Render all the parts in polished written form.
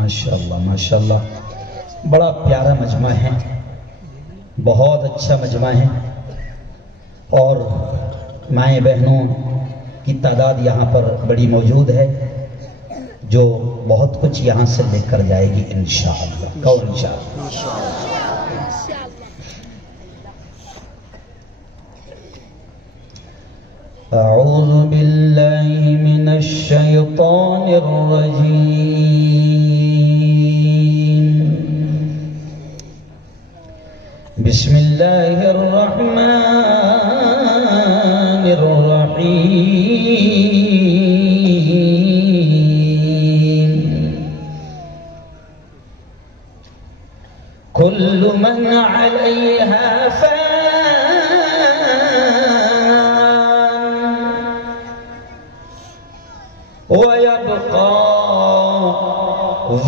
ماشاءاللہ ماشاءاللہ، بڑا پیارا مجمع ہے، بہت اچھا مجمع ہے، اور مائیں بہنوں کی تعداد یہاں پر بڑی موجود ہے جو بہت کچھ یہاں سے لے کر جائے گی انشاءاللہ، کہو انشاءاللہ۔ اعوذ باللہ من الشیطان الرجیم، بسم اللہ الرحمن الرحیم، کل من علیہا فان وَيَبْقَى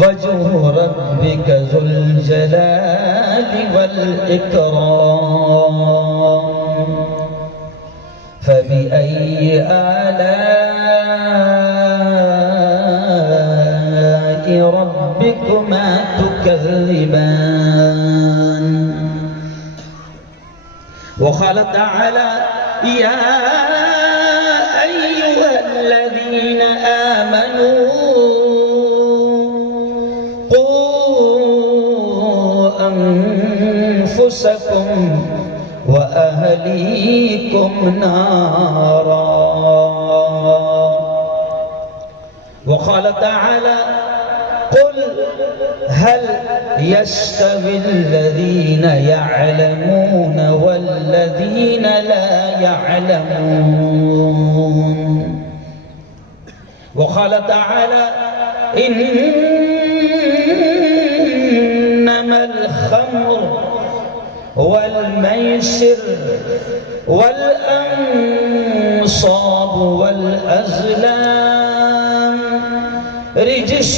وَجْهُ رَبِّكَ ذُو الْجَلَالِ وَالْإِكْرَامِ، فَبِأَيِّ آلَاءِ رَبِّكُمَا تُكَذِّبَانِ۔ وقال تعالى يا أيها الذين آمنوا قوا أنفسكم وأهليكم نارا، وقال تعالى قل هل يستوي الذين يعلمون والذين لا يعلمون، وقال تعالى إنما الخمر والميسر والأنصاب والأزلام رجس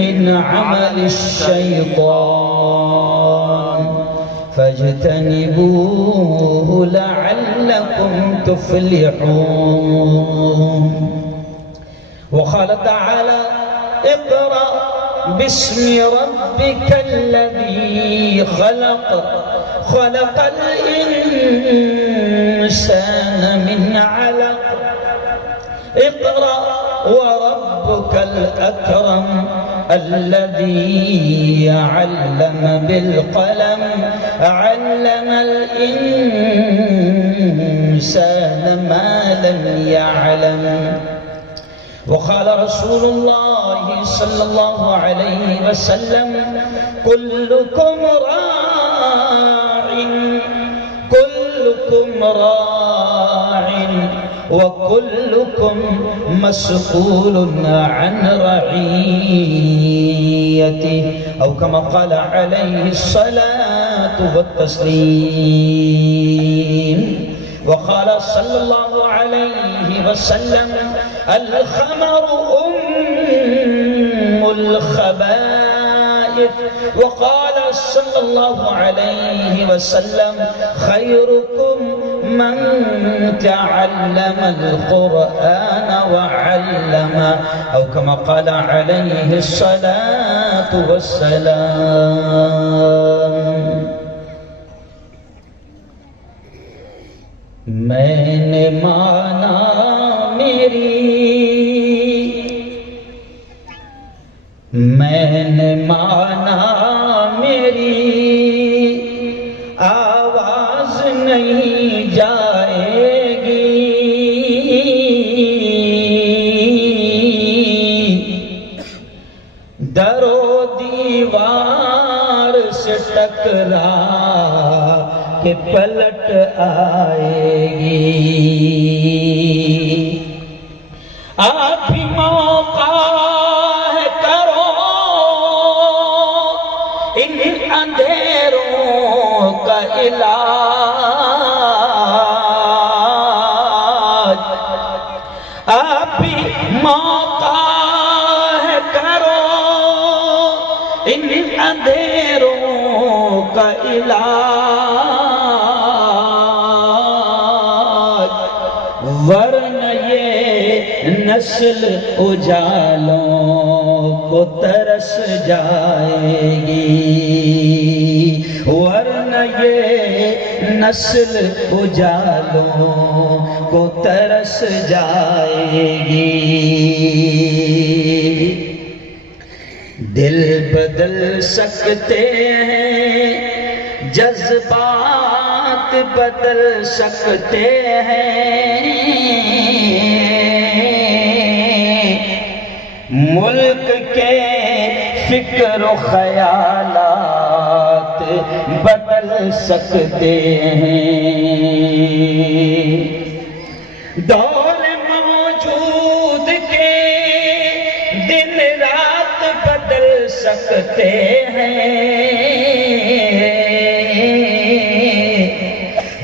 من عمل الشيطان فاجتنبوه لعلكم تفلحون، وقال تعالى اقرأ باسم ربك الذي خلق، خلق الإنسان من علق، اقرأ وربك الأكرم الذي علم بالقلم علم الإنسان ما لم يعلم، وقال رسول الله صلى الله عليه وسلم كلكم راع كلكم راع وكلكم مسؤول عن رعيته، أو كما قال عليه الصلاة والتسليم، وقال صلى الله عليه وسلم الخمر أم الخبائث، وقال صلى الله عليه وسلم خيركم من تعلم القرآن وعلمه، أو كما قال عليه الصلاة والسلام۔ میں نے مانا میری آواز نہیں جائے گی، در و دیوار سے ٹکرا کہ پلٹ آئے گی، آپ بھی موقع ہے کرو ان اندھیروں کا علاج، آپ بھی موقع ہے کرو ان اندھیروں کا علاج، ورنہ یہ نسل اجالوں کو ترس جائے گی، ورنہ یہ نسل اجالوں کو ترس جائے گی۔ دل بدل سکتے ہیں، جذبات بدل سکتے ہیں، ملک کے فکر و خیالات بدل سکتے ہیں، دور موجود کے دن رات بدل سکتے ہیں،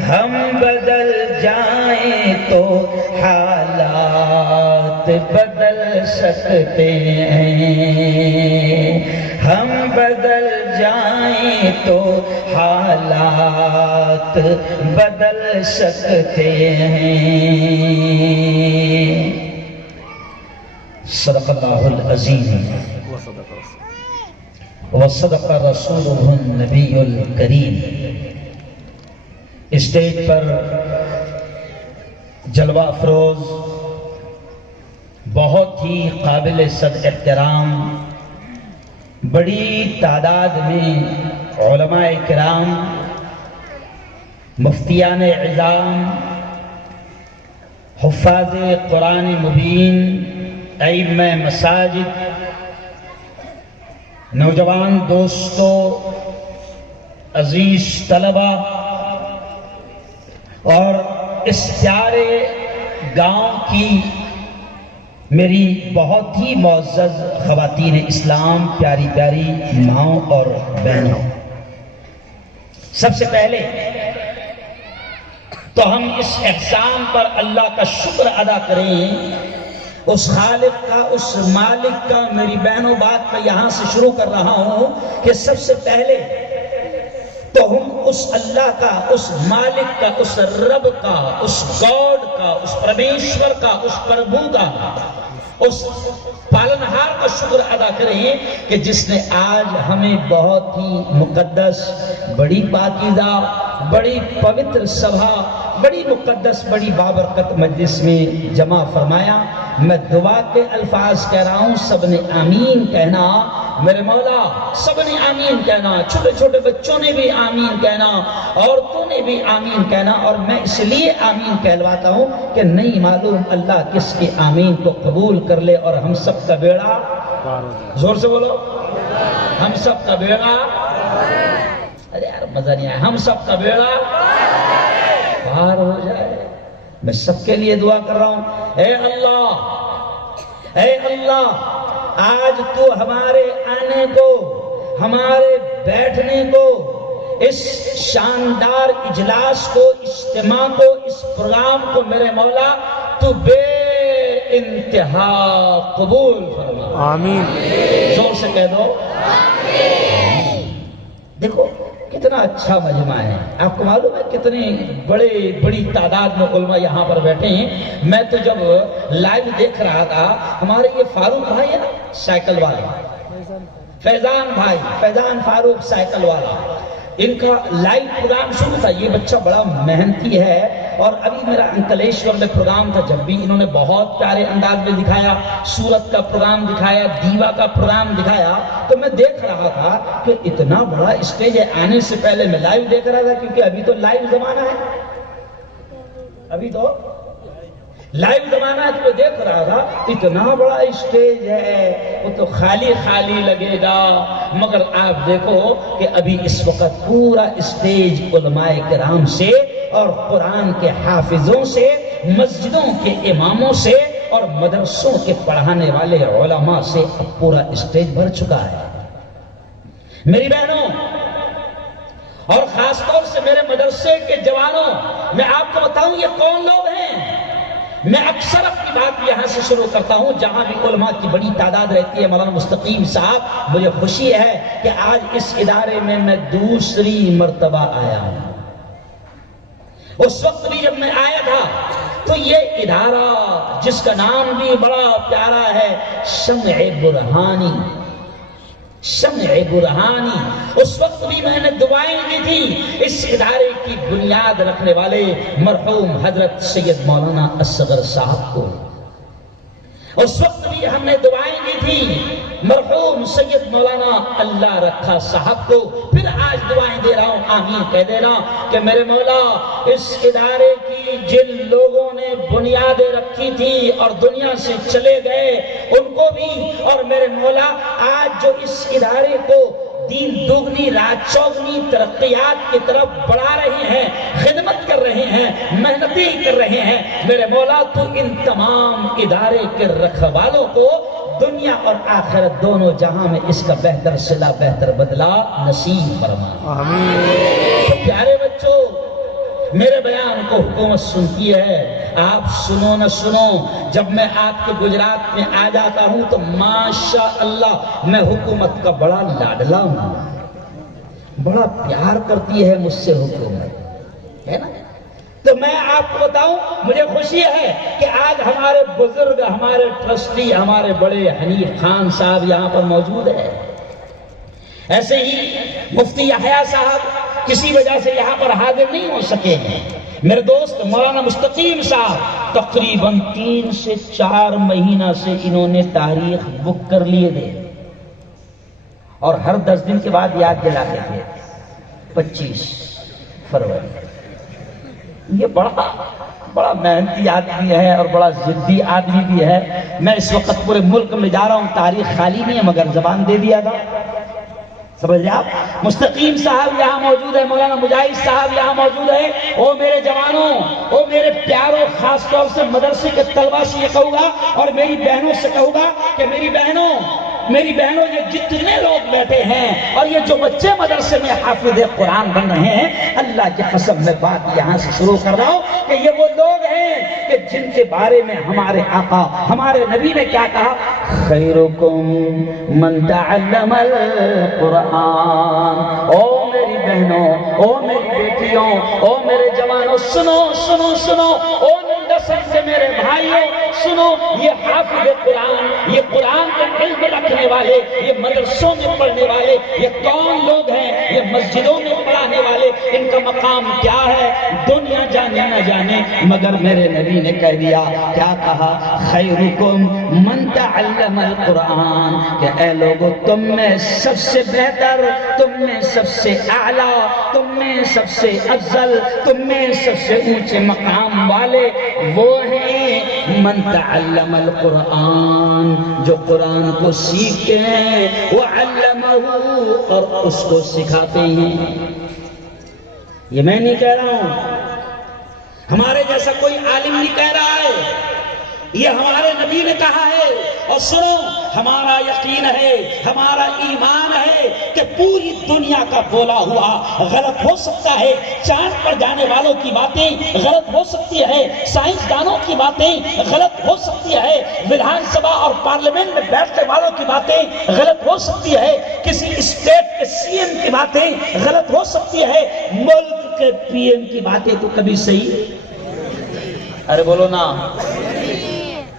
ہم بدل جائیں تو حالات بدل سکتے ہیں، ہم بدل جائیں تو حالات بدل سکتے ہیں۔ صدق اللہ العظیم وصدق رسولہ النبی الکریم۔ اسٹیج پر جلوہ افروز بہت ہی قابل صد احترام بڑی تعداد میں علماء کرام، مفتیان اعظام، حفاظ قرآن مبین، ائمہ مساجد، نوجوان دوستو، عزیز طلبہ اور اس پیارے گاؤں کی میری بہت ہی معزز خواتین اسلام، پیاری پیاری ماؤں اور بہنوں، سب سے پہلے تو ہم اس احسان پر اللہ کا شکر ادا کریں، اس خالق کا، اس مالک کا۔ میری بہنوں، بات میں یہاں سے شروع کر رہا ہوں کہ سب سے پہلے تو ہم اس اللہ کا، اس مالک کا، اس رب کا، اس گاڈ کا، اس پرمیشور کا، اس پربھو کا، اس پالنہار کا شکر ادا کریں کہ جس نے آج ہمیں بہت ہی مقدس، بڑی پاکیزہ، بڑی پوتر سبھا، بڑی مقدس، بڑی بابرکت مجلس میں جمع فرمایا۔ میں دعا کے الفاظ کہہ رہا ہوں، سب نے آمین کہنا۔ میرے مولا، سب نے آمین کہنا، چھوٹے چھوٹے بچوں نے بھی آمین کہنا، عورتوں نے بھی آمین کہنا۔ اور میں اس لیے آمین کہلواتا ہوں کہ نہیں معلوم اللہ کس کی آمین کو قبول کر لے اور ہم سب کا بیڑا، زور سے بولو، ہم سب کا بیڑا، ارے یار مزہ نہیں آیا، ہم سب کا بیڑا پار ہو جائے۔ میں سب کے لیے دعا کر رہا ہوں، اے اللہ، اے اللہ، آج تو ہمارے آنے کو، ہمارے بیٹھنے کو، اس شاندار اجلاس کو، اجتماع کو، اس پروگرام کو میرے مولا تو بے انتہا قبول فرما۔ آمین۔ زور سے کہہ دو آمین۔ دیکھو کتنا اچھا مجمع ہے، آپ کو معلوم ہے کتنے بڑی تعداد میں علماء یہاں پر بیٹھے ہیں۔ میں تو جب لائیو دیکھ رہا تھا، ہمارے یہ فاروق بھائی ہے نا سائیکل والا، فیضان بھائی، فیضان فاروق سائیکل والا، ان کا لائیو پروگرام شروع تھا۔ یہ بچہ بڑا محنتی ہے، اور ابھی میرا انکلیشور میں پروگرام تھا، جب بھی انہوں نے بہت پیارے انداز میں دکھایا، سورت کا پروگرام دکھایا، دیوا کا پروگرام دکھایا، تو میں دیکھ رہا تھا کہ اتنا بڑا اسٹیج ہے۔ آنے سے پہلے میں لائیو دیکھ رہا تھا، کیونکہ ابھی تو لائیو زمانہ ہے، ابھی تو لائیو زمانہ ہے، تو دیکھ رہا تھا اتنا بڑا اسٹیج ہے، وہ تو خالی خالی لگے گا، مگر آپ دیکھو کہ ابھی اس وقت پورا اسٹیج علماء کرام سے اور قرآن کے حافظوں سے، مسجدوں کے اماموں سے اور مدرسوں کے پڑھانے والے علماء سے اب پورا اسٹیج بھر چکا ہے۔ میری بہنوں اور خاص طور سے میرے مدرسے کے جوانوں، میں آپ کو بتاؤں یہ کون لوگ ہیں۔ میں اکثر اپنی بات یہاں سے شروع کرتا ہوں جہاں بھی علماء کی بڑی تعداد رہتی ہے۔ مولانا مستقیم صاحب، مجھے خوشی ہے کہ آج اس ادارے میں دوسری مرتبہ آیا ہوں۔ اس وقت بھی جب میں آیا تھا تو یہ ادارہ جس کا نام بھی بڑا پیارا ہے، شمع برہانی، شمع برہانی، اس وقت بھی میں نے دعائیں کی تھی اس ادارے کی بنیاد رکھنے والے مرحوم حضرت سید مولانا اصغر صاحب کو، اس وقت بھی ہم نے دعائیں کی تھی مرحوم سید مولانا اللہ رکھا صاحب کو، پھر آج دعائیں دے رہا ہوں، آمین کہہ دے رہا ہوں کہ میرے مولا اس ادارے کی جن لوگوں نے بنیادیں رکھی تھی اور دنیا سے چلے گئے ان کو بھی، اور میرے مولا آج جو اس ادارے کو دین دگنی رات چوگنی ترقیات کی طرف بڑھا رہے ہیں، خدمت کر رہے ہیں، محنتیں کر رہے ہیں، میرے مولا تو ان تمام ادارے کے رکھوالوں کو دنیا اور آخرت دونوں جہاں میں اس کا بہتر صلہ بہتر بدلہ نصیب فرما۔ تو پیارے بچوں، میرے بیان کو حکومت سنتی ہے، آپ سنو نہ سنو، جب میں آپ کے گجرات میں آ جاتا ہوں تو ماشاءاللہ میں حکومت کا بڑا لاڈلا ہوں، بڑا پیار کرتی ہے مجھ سے حکومت، ہے نا؟ تو میں آپ کو بتاؤں، مجھے خوشی ہے کہ آج ہمارے بزرگ، ہمارے ٹرسٹی، ہمارے بڑے حنیف خان صاحب یہاں پر موجود ہیں۔ ایسے ہی مفتی یحییٰ صاحب کسی وجہ سے یہاں پر حاضر نہیں ہو سکے ہیں۔ میرے دوست مولانا مستقیم صاحب تقریباً 3 سے 4 مہینہ سے انہوں نے تاریخ بک کر لیے تھے اور ہر 10 دن کے بعد یاد دلاتے تھے 25 فروری۔ یہ بڑا محنتی آدمی ہے اور بڑا ضدی آدمی بھی ہے۔ میں اس وقت پورے ملک میں جا رہا ہوں، تاریخ خالی نہیں ہے مگر زبان دے دیا تھا، سمجھ لیں آپ۔ مستقیم صاحب یہاں موجود ہے، مولانا مجاہد صاحب یہاں موجود ہے۔ او میرے جوانوں، او میرے پیاروں، خاص طور سے مدرسے کے طلبہ سے یہ کہوں گا اور میری بہنوں سے کہوں گا کہ میری بہنوں، یہ جتنے لوگ بیٹھے ہیں اور یہ جو بچے مدرسے میں حافظ قرآن بن رہے ہیں، اللہ کی قسم میں بات یہاں سے شروع کر رہا ہوں کہ یہ وہ لوگ ہیں کہ جن کے بارے میں ہمارے آقا، ہمارے نبی نے کیا کہا؟ خیرکم من تعلم القرآن۔ او میری بہنوں، او میری بیٹیوں، او میرے جوانوں، سنو سنو سنو، او نسل سے میرے بھائیوں سنو، یہ حافظ قرآن، یہ قرآن کا علم رکھنے والے، یہ مدرسوں میں پڑھنے والے، یہ کون لوگ ہیں؟ یہ مسجدوں میں پڑھانے والے، ان کا مقام کیا ہے دنیا جانے نہ جانے، مگر میرے نبی نے کہہ دیا، کیا کہا؟ خیرکم من تعلم القرآن، کہ اے لوگو تم میں سب سے بہتر، تم میں سب سے اعلیٰ، تم میں سب سے افضل، تم میں سب سے اونچے مقام والے وہ ہیں من تعلم القرآن، جو قرآن کو سیکھتے ہیں، وعلمہ، اور اس کو سکھاتے ہیں۔ یہ میں نہیں کہہ رہا ہوں، ہمارے جیسا کوئی عالم نہیں کہہ رہا ہے، یہ ہمارے نبی نے کہا ہے۔ اور سنو، ہمارا یقین ہے، ہمارا ایمان ہے کہ پوری دنیا کا بولا ہوا غلط ہو سکتا ہے، چاند پر جانے والوں کی باتیں غلط ہو سکتی ہے، سائنسدانوں کی باتیں غلط ہو سکتی ہے، ودھان سبھا اور پارلیمنٹ میں بیٹھنے والوں کی باتیں غلط ہو سکتی ہے، کسی اسٹیٹ کے سی ایم کی باتیں غلط ہو سکتی ہے، ملک کے پی ایم کی باتیں تو کبھی صحیح، ارے بولو نا،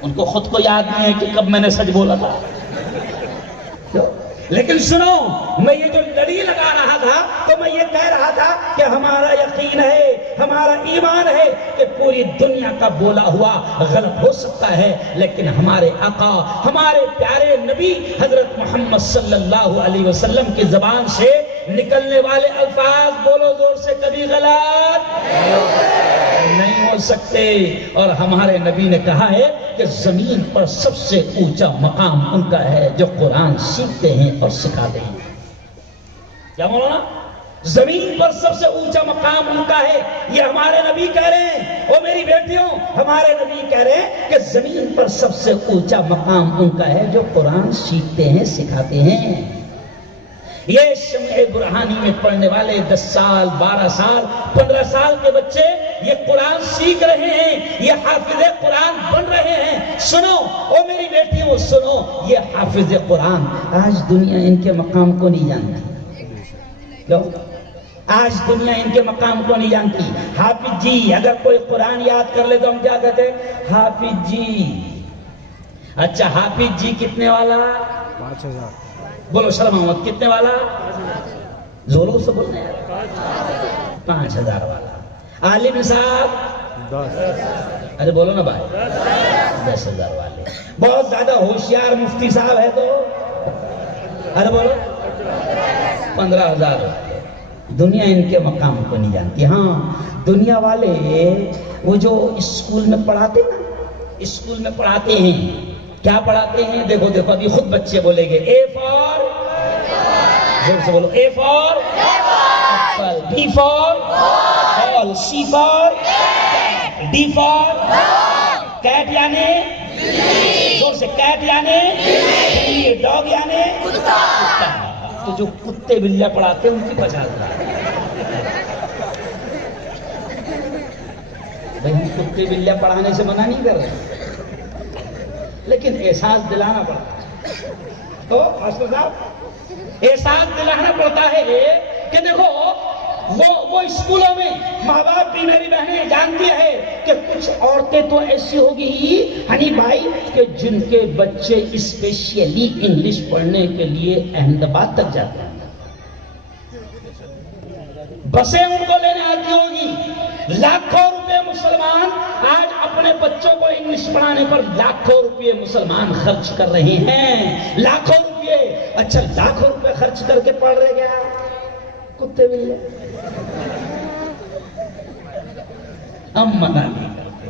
ان کو خود کو یاد نہیں ہے کہ کب میں نے سچ بولا تھا۔ لیکن سنو، میں یہ جو لڑی لگا رہا تھا تو میں یہ کہہ رہا تھا کہ ہمارا یقین ہے، ہمارا ایمان ہے کہ پوری دنیا کا بولا ہوا غلط ہو سکتا ہے، لیکن ہمارے آقا، ہمارے پیارے نبی حضرت محمد صلی اللہ علیہ وسلم کی زبان سے نکلنے والے الفاظ بولو زور سے، کبھی غلط نہیں ہو سکتے۔ اور ہمارے نبی نے کہا ہے کہ زمین پر سب سے اونچا مقام ان کا ہے جو قرآن سیکھتے ہیں اور سکھاتے ہیں۔ کیا مولانا؟ زمین پر سب سے اونچا مقام ان کا ہے، یہ ہمارے نبی کہہ رہے ہیں۔ او میری بیٹیوں، ہمارے نبی کہہ رہے ہیں کہ زمین پر سب سے اونچا مقام ان کا ہے جو قرآن سیکھتے ہیں، سکھاتے ہیں۔ یہ شمع برہانی میں پڑھنے والے 10 سال، 12 سال، 15 سال کے بچے یہ قرآن سیکھ رہے ہیں، یہ حافظ قرآن بن رہے ہیں۔ سنو، او میری بیٹیوں سنو، یہ حافظ قرآن آج دنیا ان کے مقام کو نہیں جانتی۔ کیوں؟ آج دنیا ان کے مقام کو نہیں جانتی. حافظ جی، اگر کوئی قرآن یاد کر لے تو ہم کیا کہتے ہیں؟ حافظ جی. اچھا حافظ جی کتنے والا؟ 5000. بولو شرم محمد کتنے والا؟ زوروں سے بولنے 5000 والا. عالم صاحب 10. ارے بولو نا بھائی 10,000 والے. بہت زیادہ ہوشیار مفتی صاحب ہے تو ارے بولو 15,000 والے. دنیا ان کے مقام کو نہیں جانتی. ہاں دنیا والے وہ جو اسکول میں پڑھاتے نا، اسکول میں پڑھاتے ہیں، کیا پڑھاتے ہیں؟ دیکھو دیکھو ابھی خود بچے بولیں گے اے فار، زور سے بولو A for apple, B for ball, C for D for cat یعنی زور سے کیٹ یعنی بلی، ڈاگ یعنی کتا. تو جو کتے بلیاں پڑھاتے ہیں ان کی 50,000. بھائی ہم کتے بلیاں پڑھانے سے منع نہیں کر رہے، لیکن احساس دلانا پڑتا ہے. تو ماسٹر صاحب احساس دلانا پڑتا ہے کہ دیکھو وہ اسکولوں میں ماں باپ بھی، میری بہنیں جانتی ہے کہ کچھ عورتیں تو ایسی ہوگی ہنی بھائی کہ جن کے بچے اسپیشلی انگلش پڑھنے کے لیے احمد آباد تک جاتے ہیں. بسیں ان کو لینے آتی ہوگی. لاکھوں روپے مسلمان آج اپنے بچوں کو انگلش پڑھانے پر لاکھوں روپے مسلمان خرچ کر رہے ہیں. لاکھوں روپے. اچھا لاکھوں روپے خرچ کر کے پڑھ رہے گیا کتے بھی ہم منع نہیں کرتے.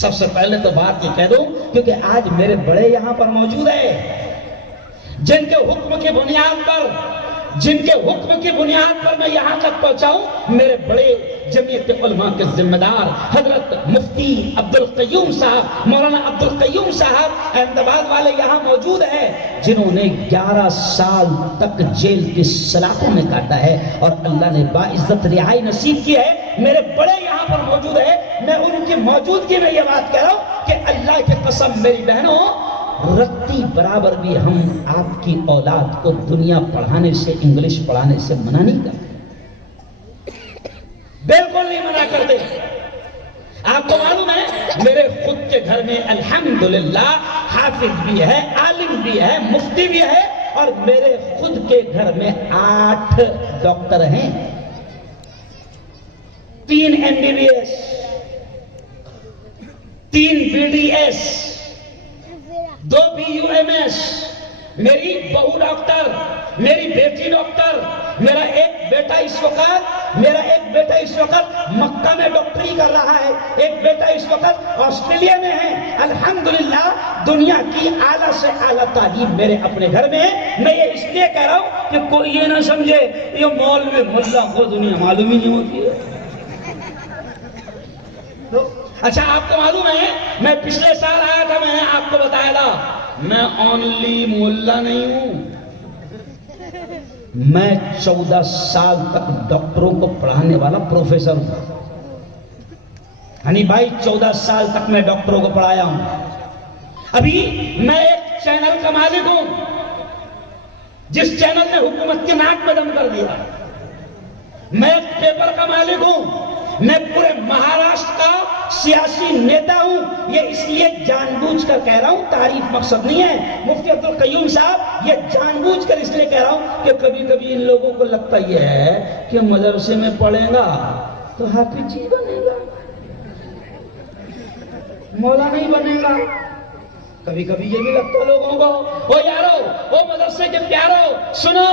سب سے پہلے تو بات یہ کہہ دوں کیونکہ آج میرے بڑے یہاں پر موجود ہیں جن کے حکم کی بنیاد پر میں یہاں تک پہنچا ہوں. میرے بڑے جمعیت علماء کے ذمہ دار حضرت مفتی عبدالقیوم صاحب، مولانا عبدالقیوم صاحب احمد آباد والے یہاں موجود ہیں جنہوں نے 11 سال تک جیل کی سلاخوں میں کاٹا ہے اور اللہ نے باعزت رہائی نصیب کی ہے. میرے بڑے یہاں پر موجود ہیں. میں ان کی موجودگی میں یہ بات کہہ رہا ہوں کہ اللہ کی قسم میری بہنوں، رتی برابر بھی ہم آپ کی اولاد کو دنیا پڑھانے سے، انگلش پڑھانے سے منع نہیں کرتے، بالکل نہیں منع کرتے. آپ کو معلوم ہے میرے خود کے گھر میں الحمدللہ حافظ بھی ہے، عالم بھی ہے، مفتی بھی ہے، اور میرے خود کے گھر میں 8 ڈاکٹر ہیں، 3 MBBS، 3 BDS، 2 BUMS. میری بہو ڈاکٹر، میری بیٹی ڈاکٹر، میرا ایک بیٹا اس وقت مکہ میں ڈاکٹری کر رہا ہے، ایک بیٹا اس وقت آسٹریلیا میں ہے. الحمدللہ دنیا کی اعلیٰ سے اعلیٰ تعلیم میرے اپنے گھر میں ہے. میں یہ اس لیے کہہ رہا ہوں کہ کوئی یہ نہ سمجھے یہ مولوی ملا کو دنیا معلوم ہی نہیں ہوتی ہے. اچھا آپ کو معلوم ہے میں پچھلے سال آیا تھا، میں نے آپ کو بتایا تھا میں اونلی ملا نہیں ہوں، میں 14 سال تک ڈاکٹروں کو پڑھانے والا پروفیسر ہوں. ہنی بھائی 14 سال تک میں ڈاکٹروں کو پڑھایا ہوں. ابھی میں ایک چینل کا مالک ہوں جس چینل نے حکومت کے ناک میں دم کر دیا. میں ایک پیپر کا مالک ہوں. میں پورے مہاراشٹر کا سیاسی نیتا ہوں. یہ اس لیے جان بوجھ کر کہہ رہا ہوں، تعریف مقصد نہیں ہے. مفتی عبدالقیوم صاحب یہ جان بوجھ کر اس لیے کہہ رہا ہوں کہ کبھی کبھی ان لوگوں کو لگتا یہ ہے کہ مدرسے میں پڑھے گا تو حافظ جی بنے گا، مولا نہیں بنے گا. کبھی کبھی یہ بھی لگتا لوگوں کو. او یارو، او مدرسے کے پیارو، سنو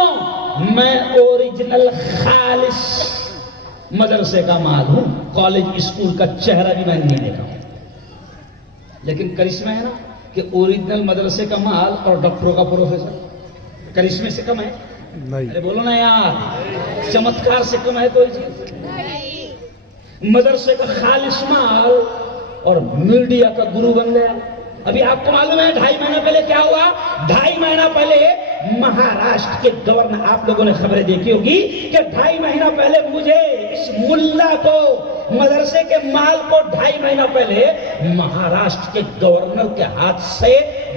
میں اوریجنل خالص مدرسے کا مال ہوں. کالج اسکول کا چہرہ بھی میں نہیں دیکھا ہوں، لیکن کرشمہ ہے نا کہ اوریجنل مدرسے کا مال اور ڈاکٹروں کا پروفیسر کرشمے سے کم ہے؟ ارے بولو نا یار، چمتکار سے کم ہے کوئی چیز؟ مدرسے کا خالص مال اور میڈیا کا گرو بن گیا. ابھی آپ کو معلوم ہے 2.5 مہینہ پہلے کیا ہوا؟ 2.5 مہینہ پہلے مہاراشٹر کے گورنر، آپ لوگوں نے خبریں دیکھی ہوگی کہ 2.5 مہینہ پہلے مجھے اس ملا کو، مدرسے کے مال کو 2.5 مہینہ پہلے مہاراشٹر کے گورنر کے ہاتھ سے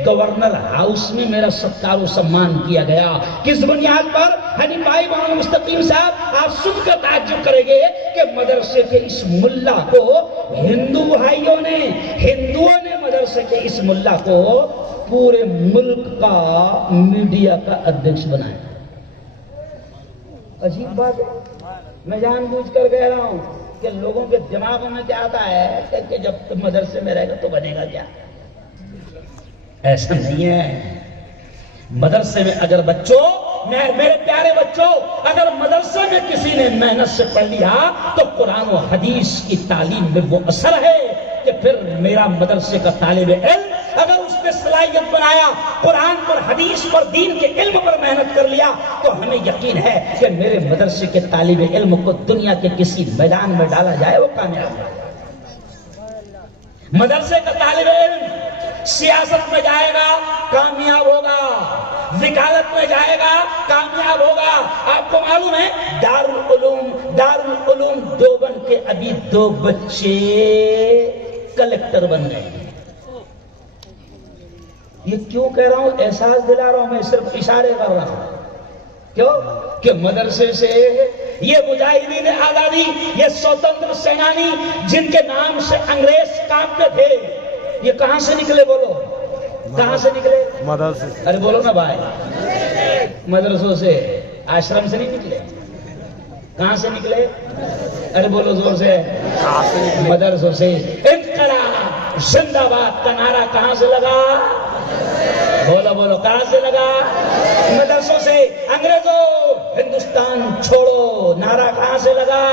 گورنر ہاؤس میں میرا ستکار و سمان کیا گیا. کس بنیاد پر؟ حنیف بھائی مولانا مستقیم صاحب آپ سن کر تعجب کریں گے کہ مدرسے کے اس ملا کو ہندوؤں نے مدرسے کے اس ملا کو پورے ملک کا میڈیا کا ادھیکش بنایا. عجیب بات ہے. میں جان بوجھ کر کہہ رہا ہوں کہ لوگوں کے دماغوں میں کیا آتا ہے کہ جب تم مدرسے میں رہے گا تو بنے گا کیا. ایسا نہیں ہے. مدرسے میں اگر بچوں، میرے پیارے بچوں، اگر مدرسے میں کسی نے محنت سے پڑھ لیا تو قرآن و حدیث کی تعلیم میں وہ اثر ہے کہ پھر میرا مدرسے کا طالب علم اگر اس نے صلاحیت بنایا، قرآن پر، حدیث پر، دین کے علم پر محنت کر لیا، تو ہمیں یقین ہے کہ میرے مدرسے کے طالب علم کو دنیا کے کسی میدان میں ڈالا جائے وہ کامیاب ہو. مدرسے کا طالب علم سیاست میں جائے گا کامیاب ہوگا، وکالت میں جائے گا کامیاب ہوگا. آپ کو معلوم ہے دارالعلوم دیوبند کے ابھی 2 بچے کلیکٹر بن گئے ہیں. یہ کیوں کہہ رہا ہوں؟ احساس دلا رہا ہوں، میں صرف اشارے کر رہا ہوں. کیوں کہ مدرسے سے یہ مجاہدین آزادی، یہ سوتنتر سینانی جن کے نام سے انگریز کانپتے تھے، یہ کہاں سے نکلے؟ بولو کہاں سے نکلے؟ مدرسے. ارے بولو نا بھائی. مدرسوں سے، آشرم سے نہیں نکلے. کہاں سے نکلے؟ ارے بولو زور سے. مدرسوں سے. انقلاب زندہ باد کا نعرہ کہاں سے لگا؟ بولو کہاں سے لگا؟ مدرسوں سے. انگریزوں ہندوستان چھوڑو نعرہ کہاں سے لگا؟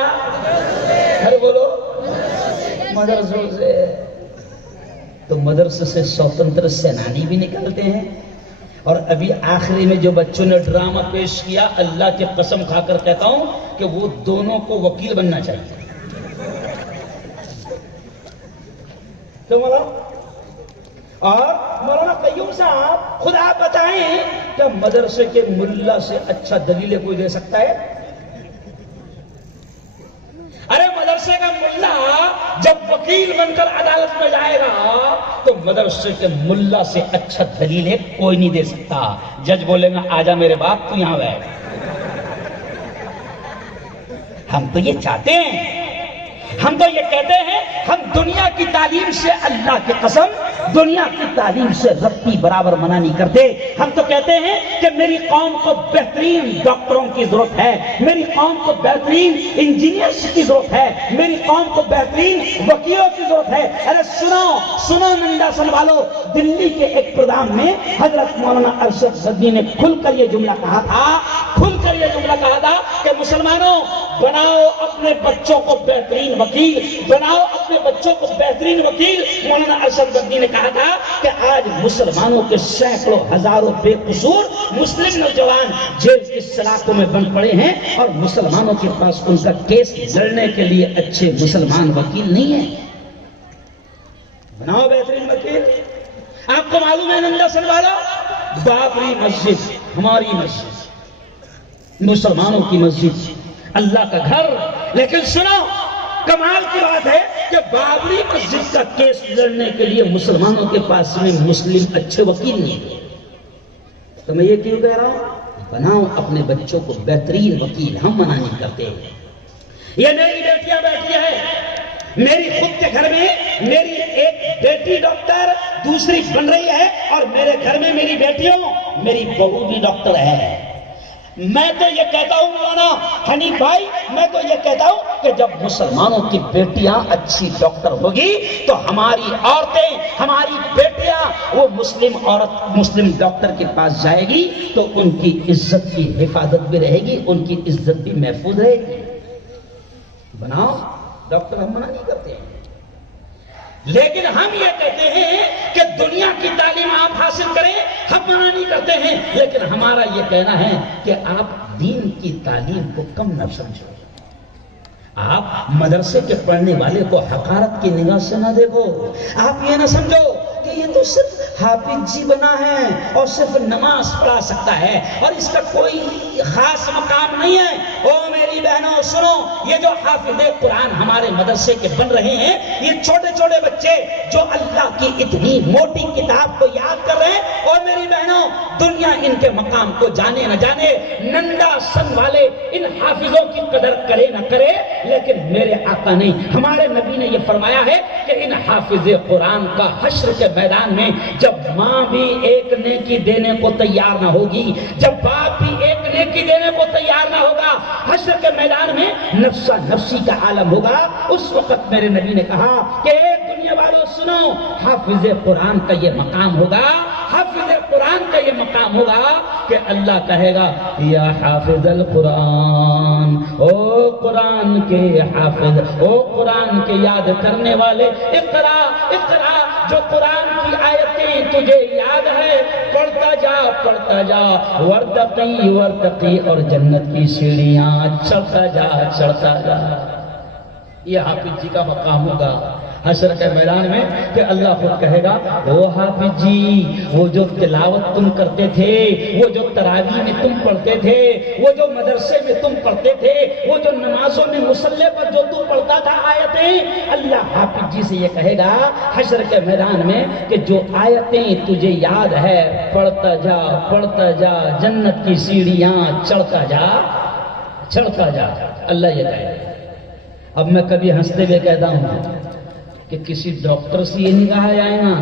ارے بولو مدرسوں سے. تو مدرسے سے سوتنتر سینانی بھی نکلتے ہیں. اور ابھی آخری میں جو بچوں نے ڈرامہ پیش کیا، اللہ کی قسم کھا کر کہتا ہوں کہ وہ دونوں کو وکیل بننا چاہیے. تو اور مولانا قیوم صاحب خود آپ بتائیں کہ مدرسے کے ملا سے اچھا دلیل کوئی دے سکتا ہے؟ ارے مدرسے کا ملا جب وکیل بن کر عدالت میں جائے گا تو مدرسے کے ملا سے اچھا دلیل کوئی نہیں دے سکتا. جج بولے گا آجا میرے باپ تو یہاں بیٹھ. ہم تو یہ چاہتے ہیں، ہم تو یہ کہتے ہیں، ہم دنیا کی تعلیم سے، اللہ کی قسم دنیا کی تعلیم سے رتی برابر منع نہیں کرتے. ہم تو کہتے ہیں کہ میری قوم کو بہترین ڈاکٹروں کی ضرورت ہے، میری قوم کو بہترین انجینئرز کی ضرورت ہے، میری قوم کو بہترین وکیلوں کی ضرورت ہے. ارے سنو نندا سن والو، دلی کے ایک پروگرام میں حضرت مولانا ارشد غزنوی نے کھل کر یہ جملہ کہا تھا کہ مسلمانوں بناؤ اپنے بچوں کو بہترین وکیل، بناؤ اپنے بچوں کو بہترین وکیل. مولانا ارشد غزنوی نے کہا تھا کہ آج مسلمانوں کے سینکڑوں ہزاروں بے قصور مسلم نوجوان جیل کی سلاخوں میں بند پڑے ہیں اور مسلمانوں کے پاس ان کا کیس لڑنے کے لیے اچھے مسلمان وکیل نہیں ہیں. بناؤ بہترین وکیل. آپ کو معلوم ہے نندا سن والا، بابری مسجد ہماری مسجد، مسلمانوں کی مسجد، اللہ کا گھر. لیکن سنو کمال کی بات ہے کہ بابری مسجد کا کیس لڑنے کے لیے مسلمانوں کے پاس میں مسلم اچھے وکیل نہیں ہیں. تو میں یہ کیوں کہہ رہا ہوں؟ بناؤ اپنے بچوں کو بہترین وکیل. ہم منع نہیں کرتے. یہ میری بیٹیاں بیٹھی ہیں، میری خود کے گھر میں میری ایک بیٹی ڈاکٹر، دوسری بن رہی ہے، اور میرے گھر میں میری بیٹیوں، میری بہو بھی ڈاکٹر ہے. میں تو یہ کہتا ہوں مولانا حنیف بھائی، میں تو یہ کہتا ہوں کہ جب مسلمانوں کی بیٹیاں اچھی ڈاکٹر ہوگی تو ہماری عورتیں، ہماری بیٹیاں، وہ مسلم عورت مسلم ڈاکٹر کے پاس جائے گی تو ان کی عزت کی حفاظت بھی رہے گی، ان کی عزت بھی محفوظ رہے گی. بناؤ ڈاکٹر. ہم منع نہیں کرتے ہیں، لیکن ہم یہ کہتے ہیں کہ دنیا کی تعلیم آپ حاصل کریں. ہم منع نہیں کرتے ہیں، لیکن ہمارا یہ کہنا ہے کہ آپ دین کی تعلیم کو کم نہ سمجھو. آپ مدرسے کے پڑھنے والے کو حقارت کی نگاہ سے نہ دیکھو. آپ یہ نہ سمجھو کہ یہ تو صرف حافظ جی بنا ہے اور صرف نماز پڑھا سکتا ہے اور اس کا کوئی خاص مقام نہیں ہے. او میری میری بہنوں سنو، یہ جو حافظ قرآن ہمارے مدرسے کے بن رہے ہیں، یہ چھوٹے چھوٹے بچے جو اللہ کی اتنی موٹی کتاب کو یاد کر رہے ہیں، اور میری بہنوں دنیا ان کے مقام کو جانے نہ جانے، نندا سن والے ان حافظوں کی قدر کرے نہ کرے، لیکن میرے آقا نے، ہمارے نبی نے یہ فرمایا ہے کہ ان حافظ قرآن کا حشر کے میدان میں جب ماں بھی ایک نیکی دینے کو تیار نہ ہوگی، جب باپ بھی ایک نیکی دینے کو تیار نہ ہوگا، حشر کے میدان میں نفسا نفسی کا عالم ہوگا، اس وقت میرے نبی نے کہا کہ دنیا والوں سنو، حافظ قرآن کا یہ مقام ہوگا، حافظ قرآن کا یہ مقام ہوگا کہ اللہ کہے گا یا حافظ القرآن، او قرآن کے حافظ، او قرآن کے یاد کرنے والے، اقرا اقرا، جو قرآن کی آیتیں تجھے یاد ہے پڑھتا جا پڑھتا جا، ورتقی ورتقی، اور جنت کی سیڑھیاں چڑھتا جا چڑھتا جا۔ یہ حافظ جی کا مقام ہوگا حشر کے میدان میں کہ اللہ خود کہے گا او حافظ جی، وہ جو تلاوت تم کرتے تھے، وہ جو تراویح میں تم پڑھتے تھے، وہ جو مدرسے میں تم پڑھتے تھے، وہ جو نمازوں میں مصلی پر جو تم پڑھتا تھا آیتیں، اللہ حافظ جی سے یہ کہے گا حشر کے میدان میں کہ جو آیتیں تجھے یاد ہے پڑھتا جا، جنت کی سیڑھیاں چڑھتا جا چڑھتا جا۔ اللہ یہ کہے گا۔ اب میں کبھی ہنستے ہوئے کہتا ہوں کہ کسی ڈاکٹر سے یہ نہیں کہا جائے گا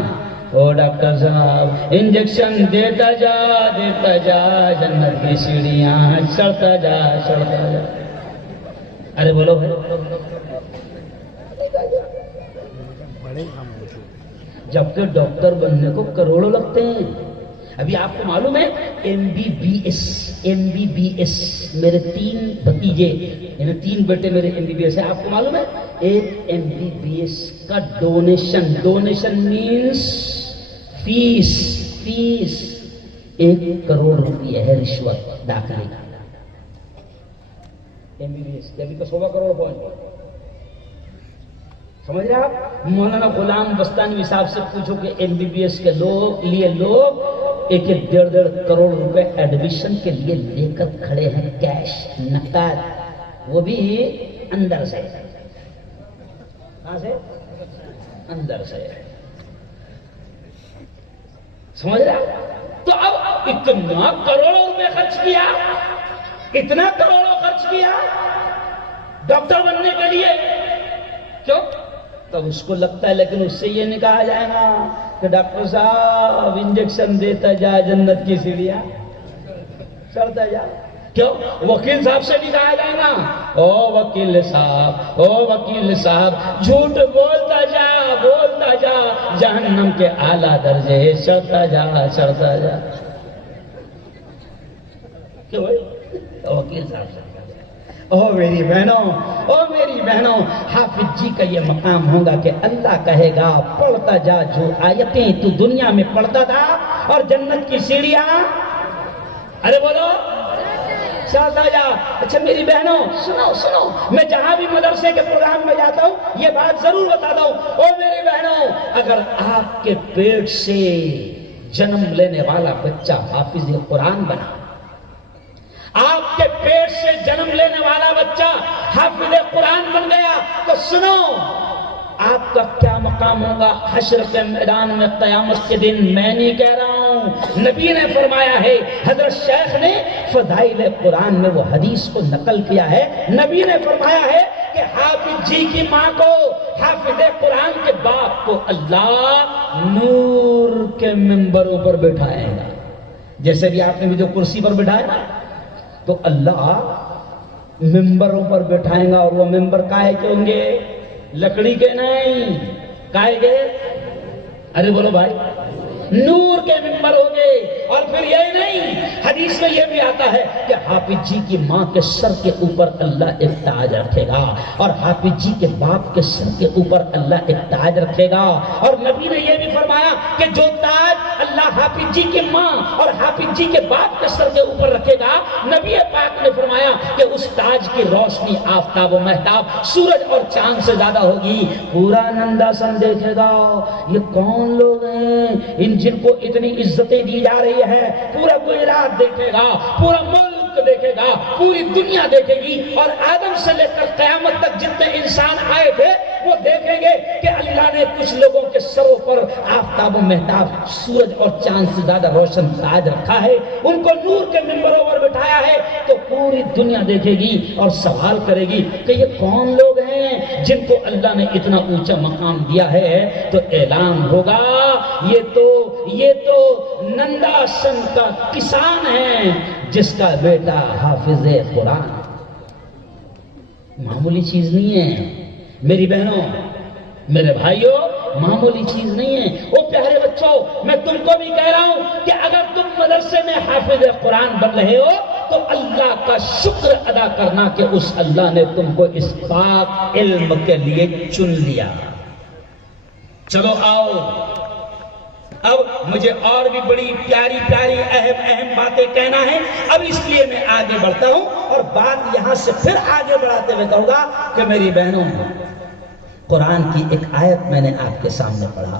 او ڈاکٹر صاحب انجیکشن دیتا جا، جنت کی سیڑھیاں چڑھتا جا چڑھتا جا۔ ارے بولو بھائی، جبکہ ڈاکٹر بننے کو کروڑوں لگتے ہیں۔ ابھی آپ کو معلوم ہے MBBS میرے 3 بھتیجے، یعنی 3 بیٹے میرے MBBS ہیں۔ آپ کو معلوم ہے ایک MBBS کا ڈونیشن مینس فیس 1 کروڑ روپیہ ہے رشوت داخلے کا۔ MBBS ابھی تو 100 کروڑ پہنچ گئے، سمجھ رہے آپ؟ مولانا غلام بستانی صاحب سے پوچھو کہ MBBS کے لیے لوگ 1.5 کروڑ روپے ایڈمیشن کے لیے لے کر کھڑے ہیں، کیش نقد، وہ بھی اندر سے۔ کہاں سے؟ اندر سے، سمجھ رہے؟ تو اب اتنا کروڑوں روپے خرچ کیا، اتنا کروڑوں خرچ کیا ڈاکٹر بننے کے لیے، کیوں؟ تب اس کو لگتا ہے، لیکن اس سے یہ نہیں کہا جائے گا کہ ڈاکٹر صاحب انجیکشن دیتا جا، جنت کی سیڑھیاں چڑھتا جا۔ کیوں؟ وکیل صاحب سے نہیں کہا جائے گا او وکیل صاحب جھوٹ بولتا جا، جہنم کے اعلیٰ درجے چڑھتا جا چڑھتا جا۔ کیوں بھائی؟ وکیل صاحب سے او میری بہنوں حافظ جی کا یہ مقام ہوگا کہ اللہ کہے گا پڑھتا جا جو آیتیں تو دنیا میں پڑھتا تھا، اور جنت کی سیڑھیاں، ارے بولو، چڑھتا جا۔ اچھا میری بہنوں سنو، میں جہاں بھی مدرسے کے پروگرام میں جاتا ہوں یہ بات ضرور بتاتا ہوں، او میری بہنوں، اگر آپ کے پیٹ سے جنم لینے والا بچہ حافظ قرآن بنا، آپ کے پیٹ سے جنم لینے والا بچہ حافظ قرآن بن گیا، تو سنو آپ کا کیا مقام ہوگا حشر کے میدان میں قیامت کے دن۔ میں نہیں کہہ رہا ہوں، نبی نے فرمایا ہے، حضرت شیخ نے فضائل قرآن میں وہ حدیث کو نقل کیا ہے، نبی نے فرمایا ہے کہ حافظ جی کی ماں کو، حافظ قرآن کے باپ کو اللہ نور کے ممبروں پر بٹھائے گا۔ جیسے بھی آپ نے بھی جو کرسی پر بٹھایا نا، تو اللہ ممبروں پر بٹھائیں گا، اور وہ ممبر کائے کے ہوں گے؟ لکڑی کے نہیں، کائے کے؟ ارے بولو بھائی، نور کے ممبر ہوں گے۔ اور پھر یہ نہیں، حدیث میں یہ بھی آتا ہے کہ حافظ جی کی ماں کے سر کے اوپر اللہ ایک تاج رکھے گا، اور حافظ جی کے باپ کے سر کے اوپر اللہ ایک تاج رکھے گا۔ اور نبی نے یہ بھی فرمایا کہ جو تاج اللہ حافظ جی کی ماں اور حافظ جی کے باپ کے سر کے اوپر رکھے گا، نبی پاک نے فرمایا کہ اس تاج کی روشنی آفتاب و مہتاب سورج اور چاند سے زیادہ ہوگی۔ پورا نندا سن دیکھے گا یہ کون لوگ ہیں جن کو اتنی عزتیں دی جا رہی ہے، پورا گجرات دیکھے گا، پورا ملک ملک دیکھے گا، پوری دنیا دیکھے گی، اور آدم سے لے کر قیامت تک جتنے انسان آئے تھے وہ دیکھیں گے کہ اللہ نے کچھ لوگوں کے سروں پر آفتاب و مہتاب، سورج اور چاند سے زیادہ روشن تاج رکھا ہے، ان کو نور کے منبروں پر بٹھایا ہے، تو پوری دنیا دیکھے گی اور سوال کرے گی کہ یہ کون لوگ ہیں جن کو اللہ نے اتنا اونچا مقام دیا ہے؟ تو اعلان ہوگا یہ تو نندا سن کا کسان ہے جس کا بیٹا حافظ قرآن۔ معمولی چیز نہیں ہے میری بہنوں، میرے بھائیوں، معمولی چیز نہیں ہے۔ وہ پیارے بچوں، میں تم کو بھی کہہ رہا ہوں کہ اگر تم مدرسے میں حافظ قرآن بن رہے ہو تو اللہ کا شکر ادا کرنا کہ اس اللہ نے تم کو اس پاک علم کے لیے چن لیا۔ چلو آؤ، اب مجھے اور بھی بڑی پیاری پیاری اہم باتیں کہنا ہے، اب اس لیے میں آگے بڑھتا ہوں اور بات یہاں سے پھر آگے بڑھاتے ہوئے کہوں گا کہ میری بہنوں، قرآن کی ایک آیت میں نے آپ کے سامنے پڑھا۔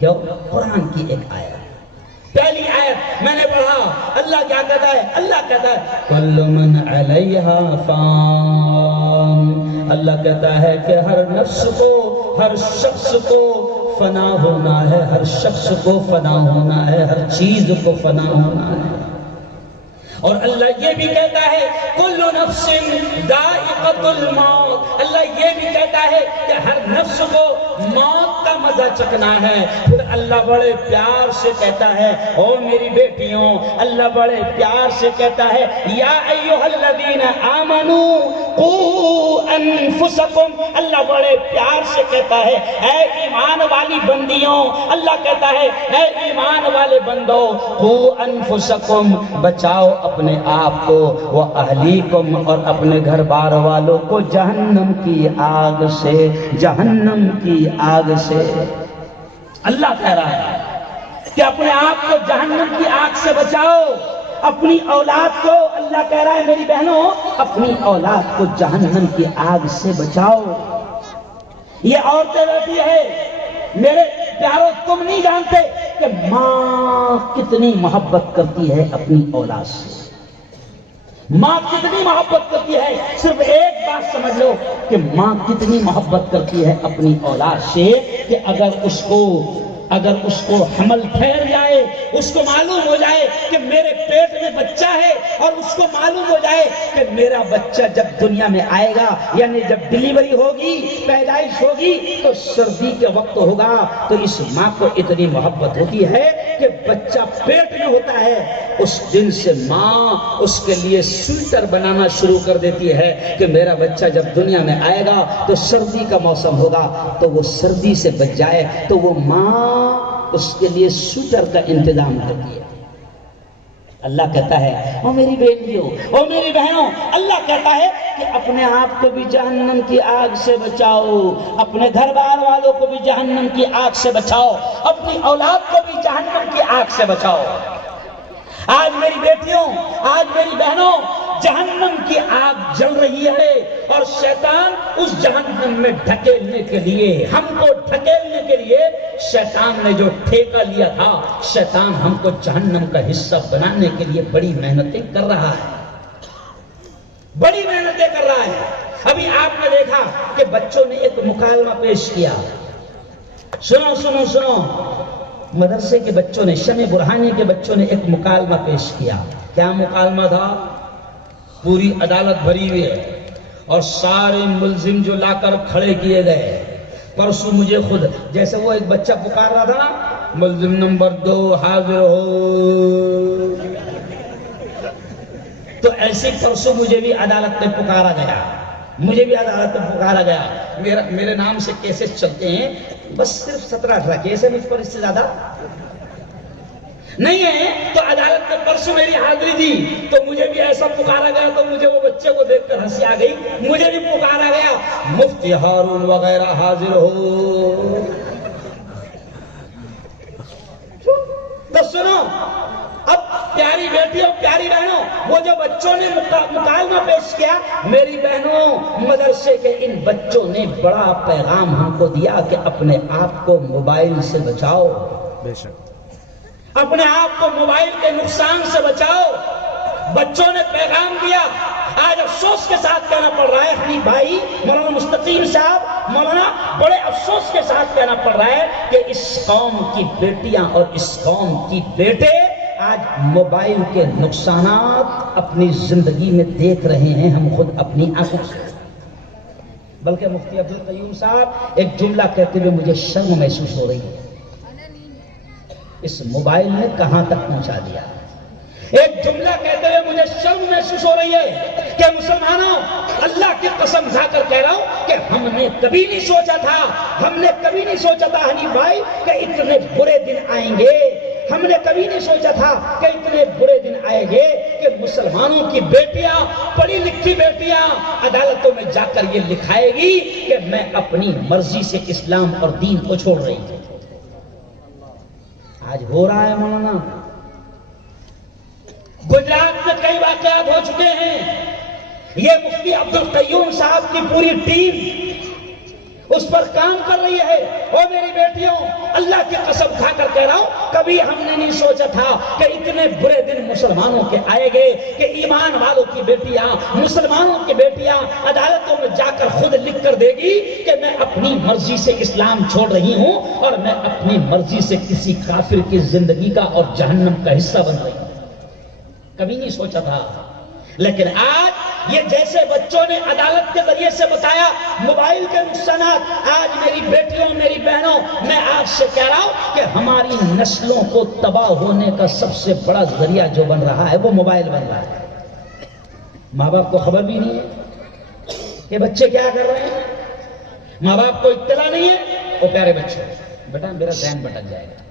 کیوں؟ قرآن کی ایک آیت، پہلی آیت میں نے پڑھا، اللہ کیا کہتا ہے؟ اللہ کہتا ہے کل من علیہا فان، اللہ کہتا ہے کہ ہر نفس کو، ہر شخص کو فنا ہونا ہے، ہر شخص کو فنا ہونا ہے، ہر چیز کو فنا ہونا ہے۔ اور اللہ یہ بھی کہتا ہے کل نفس ذائقۃ الموت، اللہ یہ بھی کہتا ہے کہ ہر نفس کو موت کا مزہ چکھنا ہے۔ پھر اللہ بڑے پیار سے کہتا ہے، او میری بیٹیوں، اللہ بڑے پیار سے کہتا ہے یا ایھا الذین آمنوا قوا انفسکم، اللہ بڑے پیار سے کہتا ہے اے ایمان والی بندیوں، اللہ کہتا ہے اے ایمان والے بندو، قوا انفسکم، بچاؤ اپنے آپ کو، وہ اہلیکم، اور اپنے گھر بار والوں کو، جہنم کی آگ سے، جہنم کی آگ سے۔ اللہ کہہ رہا ہے کہ اپنے آپ کو جہنم کی آگ سے بچاؤ، اپنی اولاد کو، اللہ کہہ رہا ہے میری بہنوں، اپنی اولاد کو جہنم کی آگ سے بچاؤ۔ یہ عورتیں بیٹھی ہے میرے پیاروں، تم نہیں جانتے کہ ماں کتنی محبت کرتی ہے اپنی اولاد سے، ماں کتنی محبت کرتی ہے۔ صرف ایک بات سمجھ لو کہ ماں کتنی محبت کرتی ہے اپنی اولاد سے کہ اگر اس کو حمل ٹھہر جائے، اس کو معلوم ہو جائے کہ میرے پیٹ میں بچہ ہے، اور اس کو معلوم ہو جائے کہ میرا بچہ جب دنیا میں آئے گا، یعنی جب ڈلیوری ہوگی، پیدائش ہوگی، تو سردی کے وقت ہوگا، تو اس ماں کو اتنی محبت ہوتی ہے کہ بچہ پیٹ میں ہوتا ہے، اس دن سے ماں اس کے لیے سویٹر بنانا شروع کر دیتی ہے کہ میرا بچہ جب دنیا میں آئے گا تو سردی کا موسم ہوگا، تو وہ سردی سے بچ جائے، تو وہ ماں اس کے لیے سویٹر کا انتظام کرتی ہے۔ اللہ کہتا ہے او میری بیٹیوں، او میری بہنوں، اللہ کہتا ہے کہ اپنے آپ کو بھی جہنم کی آگ سے بچاؤ، اپنے گھر بار والوں کو بھی جہنم کی آگ سے بچاؤ، اپنی اولاد کو بھی جہنم کی آگ سے بچاؤ۔ آج میری بیٹیوں، آج میری بہنوں، جہنم کی آگ جل رہی ہے، اور شیطان اس جہنم میں ڈھکیلنے کے لیے، ہم کو ڈھکیلنے کے لیے شیطان نے جو ٹھیکہ لیا تھا، شیطان ہم کو جہنم کا حصہ بنانے کے لیے بڑی محنتیں کر رہا ہے، بڑی محنتیں کر رہا ہے۔ ابھی آپ نے دیکھا کہ بچوں نے ایک مکالمہ پیش کیا، سنو سنو سنو، مدرسے کے بچوں نے، شمع برہانی کے بچوں نے ایک مکالمہ پیش کیا۔ کیا مکالمہ تھا؟ پوری عدالت بھری ہوئی ہے اور سارے ملزم جو لا کر کھڑے کیے گئے، پرسوں مجھے خود، جیسے وہ ایک بچہ پکار رہا تھا نا، ملزم نمبر 2 حاضر ہو، تو ایسے پرسوں مجھے بھی عدالت میں پکارا گیا، مجھے بھی عدالت میں پکارا گیا، میرے نام سے کیسز چلتے ہیں، بس صرف 17-18 کیس ہے مجھ پر، اس سے زیادہ نہیں ہے۔ تو عدالت میں پرسوں میری حاضری تھی، تو مجھے بھی ایسا پکارا گیا، تو مجھے وہ بچے کو دیکھ کر ہنسی آ گئی، مجھے بھی پکارا گیا مفتی ہارون وغیرہ حاضر ہو۔ تو سنو، اب پیاری بیٹیوں، پیاری بہنوں، وہ جو بچوں نے مکالمہ پیش کیا، میری بہنوں، مدرسے کے ان بچوں نے بڑا پیغام ہم کو دیا کہ اپنے آپ کو موبائل سے بچاؤ، بے شک اپنے آپ کو موبائل کے نقصان سے بچاؤ۔ بچوں نے پیغام دیا. آج افسوس کے ساتھ کہنا پڑ رہا ہے حنیف بھائی، مولانا مستقیم صاحب، مولانا، بڑے افسوس کے ساتھ کہنا پڑ رہا ہے کہ اس قوم کی بیٹیاں اور اس قوم کی بیٹے آج موبائل کے نقصانات اپنی زندگی میں دیکھ رہے ہیں، ہم خود اپنی آنکھوں سے. بلکہ مفتی عبدالقیوم صاحب ایک جملہ کہتے ہوئے مجھے شرم محسوس ہو رہی ہے. اس موبائل نے کہاں تک پہنچا دیا. ایک جملہ کہتے ہوئے مجھے شرم محسوس ہو رہی ہے کہ مسلمانوں، اللہ کی قسم کھا کر کہہ رہا ہوں کہ ہم نے کبھی نہیں سوچا تھا، ہم نے کبھی نہیں سوچا تھا حنیف بھائی کہ اتنے برے دن آئیں گے. ہم نے کبھی نہیں سوچا تھا کہ اتنے برے دن آئیں گے کہ مسلمانوں کی بیٹیاں، پڑھی لکھی بیٹیاں عدالتوں میں جا کر یہ لکھائے گی کہ میں اپنی مرضی سے اسلام اور دین کو چھوڑ رہی ہوں. آج ہو رہا ہے مولانا. گجرات میں کئی واقعات ہو چکے ہیں. یہ مفتی عبدالقیوم صاحب کی پوری ٹیم اس پر کام کر رہی ہے. اور میری بیٹیوں، اللہ کی قسم کھا کر کہہ رہا ہوں، کبھی ہم نے نہیں سوچا تھا کہ اتنے برے دن مسلمانوں کے آئے گے کہ ایمان والوں کی بیٹیاں، مسلمانوں کی بیٹیاں عدالتوں میں جا کر خود لکھ کر دے گی کہ میں اپنی مرضی سے اسلام چھوڑ رہی ہوں اور میں اپنی مرضی سے کسی کافر کی زندگی کا اور جہنم کا حصہ بن رہی ہوں. کبھی نہیں سوچا تھا. لیکن آج یہ جیسے بچوں نے عدالت کے ذریعے سے بتایا موبائل کے نقصانات، آج میری بیٹیوں، میری بہنوں، میں آپ سے کہہ رہا ہوں کہ ہماری نسلوں کو تباہ ہونے کا سب سے بڑا ذریعہ جو بن رہا ہے وہ موبائل بن رہا ہے. ماں باپ کو خبر بھی نہیں ہے کہ بچے کیا کر رہے ہیں. ماں باپ کو اطلاع نہیں ہے. وہ پیارے بچے، بیٹا میرا ذہن بھٹک جائے گا،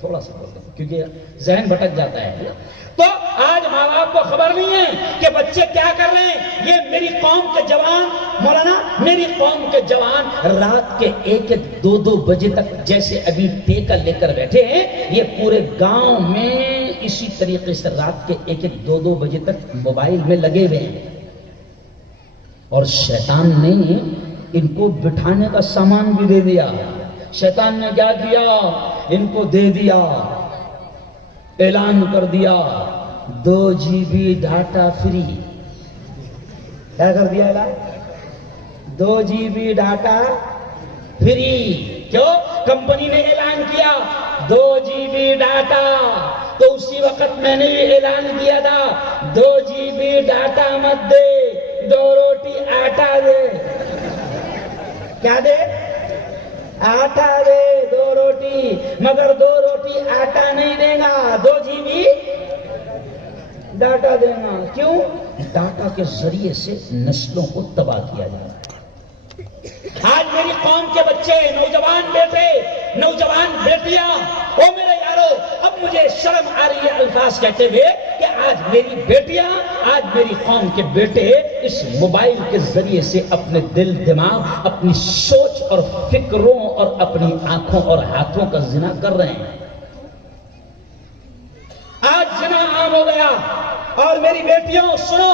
تھوڑا سا بول دیں کیونکہ ذہن بھٹک جاتا ہے. تو آج ماں باپ کو خبر نہیں ہے کہ بچے کیا کر رہے ہیں. یہ میری قوم کے جوان، مولانا، میری قوم کے جوان رات کے 1-2 بجے تک جیسے ابھی ٹیکا لے کر بیٹھے ہیں، یہ پورے گاؤں میں اسی طریقے سے رات کے 1-2 بجے تک موبائل میں لگے ہوئے ہیں. اور شیطان نے ان کو بٹھانے کا سامان بھی دے دیا. شیطان نے کیا کیا؟ ان کو دے دیا، اعلان کر دیا 2 GB ڈاٹا فری. کیا کر دیا اعلان؟ 2 GB ڈاٹا فری. کیوں؟ کمپنی نے اعلان کیا 2 GB ڈاٹا. تو اسی وقت میں نے بھی اعلان کیا تھا 2 GB ڈاٹا مت دے، 2 روٹی آٹا دے. کیا دے؟ آٹا دے، 2 روٹی. مگر 2 روٹی آٹا نہیں دے گا، 2 GB ڈاٹا دے گا. کیوں؟ ڈاٹا کے ذریعے سے نسلوں کو تباہ کیا جائے. آج میری قوم کے بچے، نوجوان بیٹے، نوجوان بیٹیاں، او میرے یارو، اب مجھے شرم آ رہی ہے الفاظ کہتے ہوئے کہ آج میری بیٹیاں، آج میری قوم کے بیٹے اس موبائل کے ذریعے سے اپنے دل، دماغ، اپنی سوچ اور فکروں اور اپنی آنکھوں اور ہاتھوں کا زنا کر رہے ہیں. آج زنا عام ہو گیا. اور میری بیٹیوں سنو،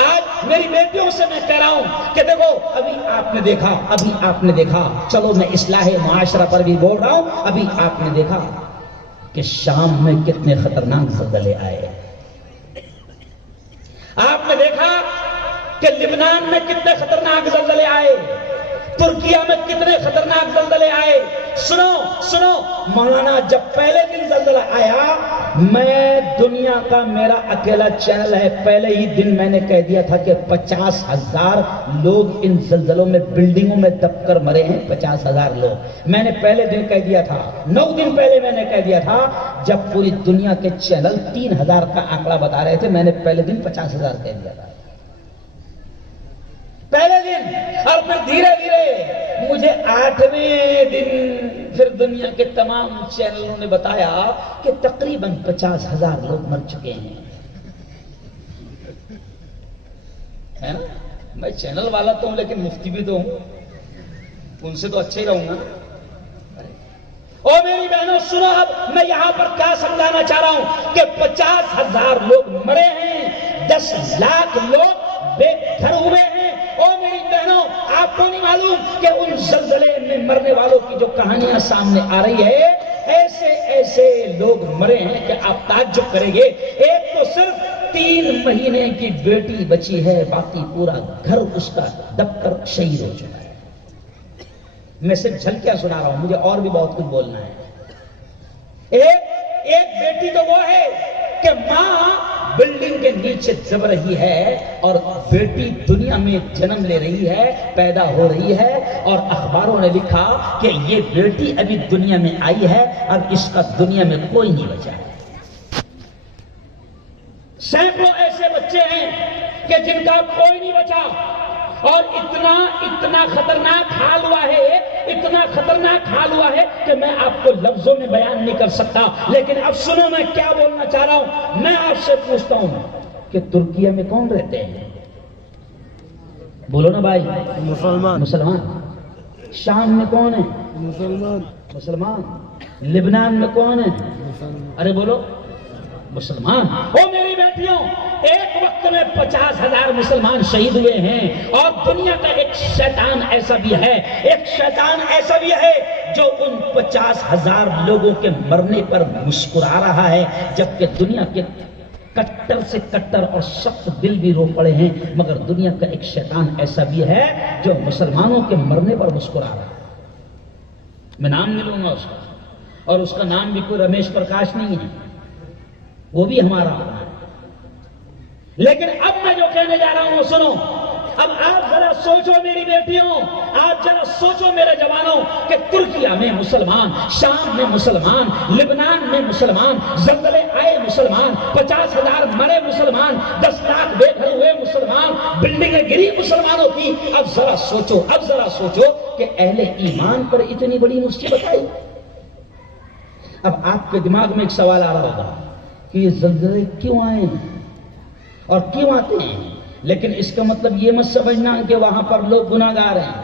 آج میری بیٹیوں سے میں کہہ رہا ہوں کہ دیکھو، ابھی آپ نے دیکھا، چلو میں اصلاح معاشرہ پر بھی بول رہا ہوں، ابھی آپ نے دیکھا کہ شام میں کتنے خطرناک زلزلے آئے. آپ نے دیکھا کہ لبنان میں کتنے خطرناک زلزلے آئے، ترکیہ میں کتنے خطرناک زلزلے آئے. سنو مولانا، جب پہلے دن زلزلہ آیا، میں دنیا کا میرا اکیلا چینل ہے، پہلے ہی دن میں نے کہہ دیا تھا کہ 50,000 لوگ ان زلزلوں میں بلڈنگوں میں دب کر مرے ہیں. 50,000 لوگ میں نے پہلے دن کہہ دیا تھا. 9 دن پہلے میں نے کہہ دیا تھا. جب پوری دنیا کے چینل 3,000 کا آنکڑا بتا رہے تھے، میں نے پہلے دن 50,000 کہہ دیا تھا پہلے دن. اور پھر دھیرے دھیرے مجھے 8ویں دن پھر دنیا کے تمام چینلوں نے بتایا کہ تقریباً 50,000 لوگ مر چکے ہیں. میں چینل والا تو ہوں لیکن مفتی بھی تو ہوں، ان سے تو اچھا ہی رہوں گا. اور میری بہنوں سنو، اب میں یہاں پر کیا سمجھانا چاہ رہا ہوں کہ 50,000 لوگ مرے ہیں، 10 لاکھ لوگ بے گھر ہوئے ہیں. اور میری بہنوں، آپ کو نہیں معلوم کہ ان زلزلے میں مرنے والوں کی جو کہانیاں سامنے آ رہی ہے، ایسے ایسے لوگ مرے ہیں کہ آپ تعجب کریں گے. ایک تو صرف 3 مہینے کی بیٹی بچی ہے, باقی پورا گھر اس کا دب کر شہید ہو چکا ہے. میں صرف جھلکیاں سنا رہا ہوں, مجھے اور بھی بہت کچھ بولنا ہے. ایک بیٹی تو وہ ہے کہ ماں بلڈنگ کے نیچے دب رہی ہے اور بیٹی دنیا میں جنم لے رہی ہے, پیدا ہو رہی ہے, اور اخباروں نے لکھا کہ یہ بیٹی ابھی دنیا میں آئی ہے, اب اس کا دنیا میں کوئی نہیں بچا ہے. سینکڑوں ایسے بچے ہیں کہ جن کا کوئی نہیں بچا, اور اتنا خطرناک حال ہوا ہے, اتنا خطرناک حال ہوا ہے کہ میں آپ کو لفظوں میں بیان نہیں کر سکتا. لیکن اب سنو میں کیا بولنا چاہ رہا ہوں. میں آپ سے پوچھتا ہوں کہ ترکیہ میں کون رہتے ہیں؟ بولو نا بھائی. مسلمان. شام میں کون ہے؟ مسلمان. لبنان میں کون ہے؟ ارے بولو. مسلمان. او میری بیٹیوں, ایک وقت میں 50,000 مسلمان شہید ہوئے ہیں, اور دنیا کا ایک شیطان ایسا بھی ہے جو ان 50,000 لوگوں کے مرنے پر مسکرا رہا ہے, جبکہ دنیا کے کٹر سے کٹر اور سخت دل بھی رو پڑے ہیں, مگر دنیا کا ایک شیطان ایسا بھی ہے جو مسلمانوں کے مرنے پر مسکرا رہا ہے. میں نام نہیں لوں گا اس کا, اور اس کا نام بھی کوئی رمیش پرکاش نہیں ہے, وہ بھی ہمارا ہے. لیکن اب میں جو کہنے جا رہا ہوں سنو. اب آپ ذرا سوچو میری بیٹیوں, آپ ذرا سوچو میرے جوانوں, کہ ترکیہ میں مسلمان, شام میں مسلمان, لبنان میں مسلمان, زلزلے آئے مسلمان, 50,000 مرے مسلمان, 10 لاکھ بے گھر ہوئے مسلمان, بلڈنگیں گری مسلمانوں کی. اب ذرا سوچو کہ اہل ایمان پر اتنی بڑی مصیبت آئی. اب آپ کے دماغ میں ایک سوال آ رہا ہوگا کہ یہ زلزلے کیوں آئے ہیں اور کیوں آتے ہیں, لیکن اس کا مطلب یہ مت سمجھنا کہ وہاں پر لوگ گناہگار ہیں,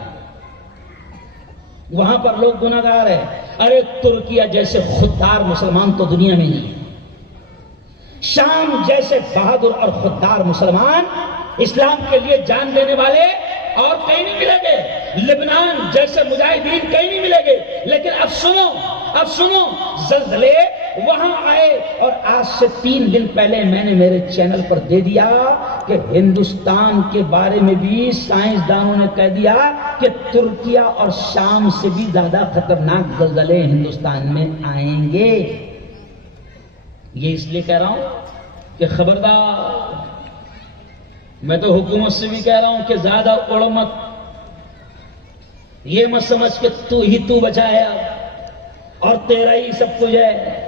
وہاں پر لوگ گناہگار ہیں. ارے ترکیہ جیسے خوددار مسلمان تو دنیا میں نہیں ہے. شام جیسے بہادر اور خوددار مسلمان, اسلام کے لیے جان دینے والے اور کہیں نہیں ملیں گے. لبنان جیسے مجاہدین کہیں نہیں ملیں گے. لیکن اب سنو, زلزلے وہاں آئے, اور آج سے 3 دن پہلے میں نے میرے چینل پر دے دیا کہ ہندوستان کے بارے میں بھی سائنسدانوں نے کہہ دیا کہ ترکیہ اور شام سے بھی زیادہ خطرناک زلزلے ہندوستان میں آئیں گے. یہ اس لیے کہہ رہا ہوں کہ خبردار, میں تو حکومت سے بھی کہہ رہا ہوں کہ زیادہ اڑ مت. یہ مت سمجھ کہ تو بچا ہے اور تیرا ہی سب کچھ ہے.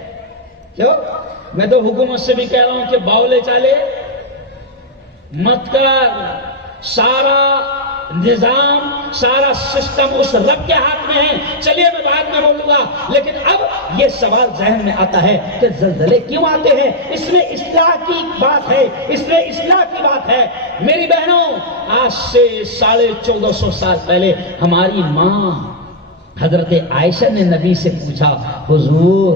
کیوں؟ میں تو حکومت سے بھی کہہ رہا ہوں کہ باولے چالے مت کر. سارا نظام, سارا سسٹم اس رب کے ہاتھ میں ہے. چلیے میں بعد میں بولوں گا, لیکن اب یہ سوال ذہن میں آتا ہے کہ زلزلے کیوں آتے ہیں. اس میں اصلاح کی بات ہے, میری بہنوں. آج سے 1450 سال پہلے ہماری ماں حضرت عائشہ نے نبی سے پوچھا, حضور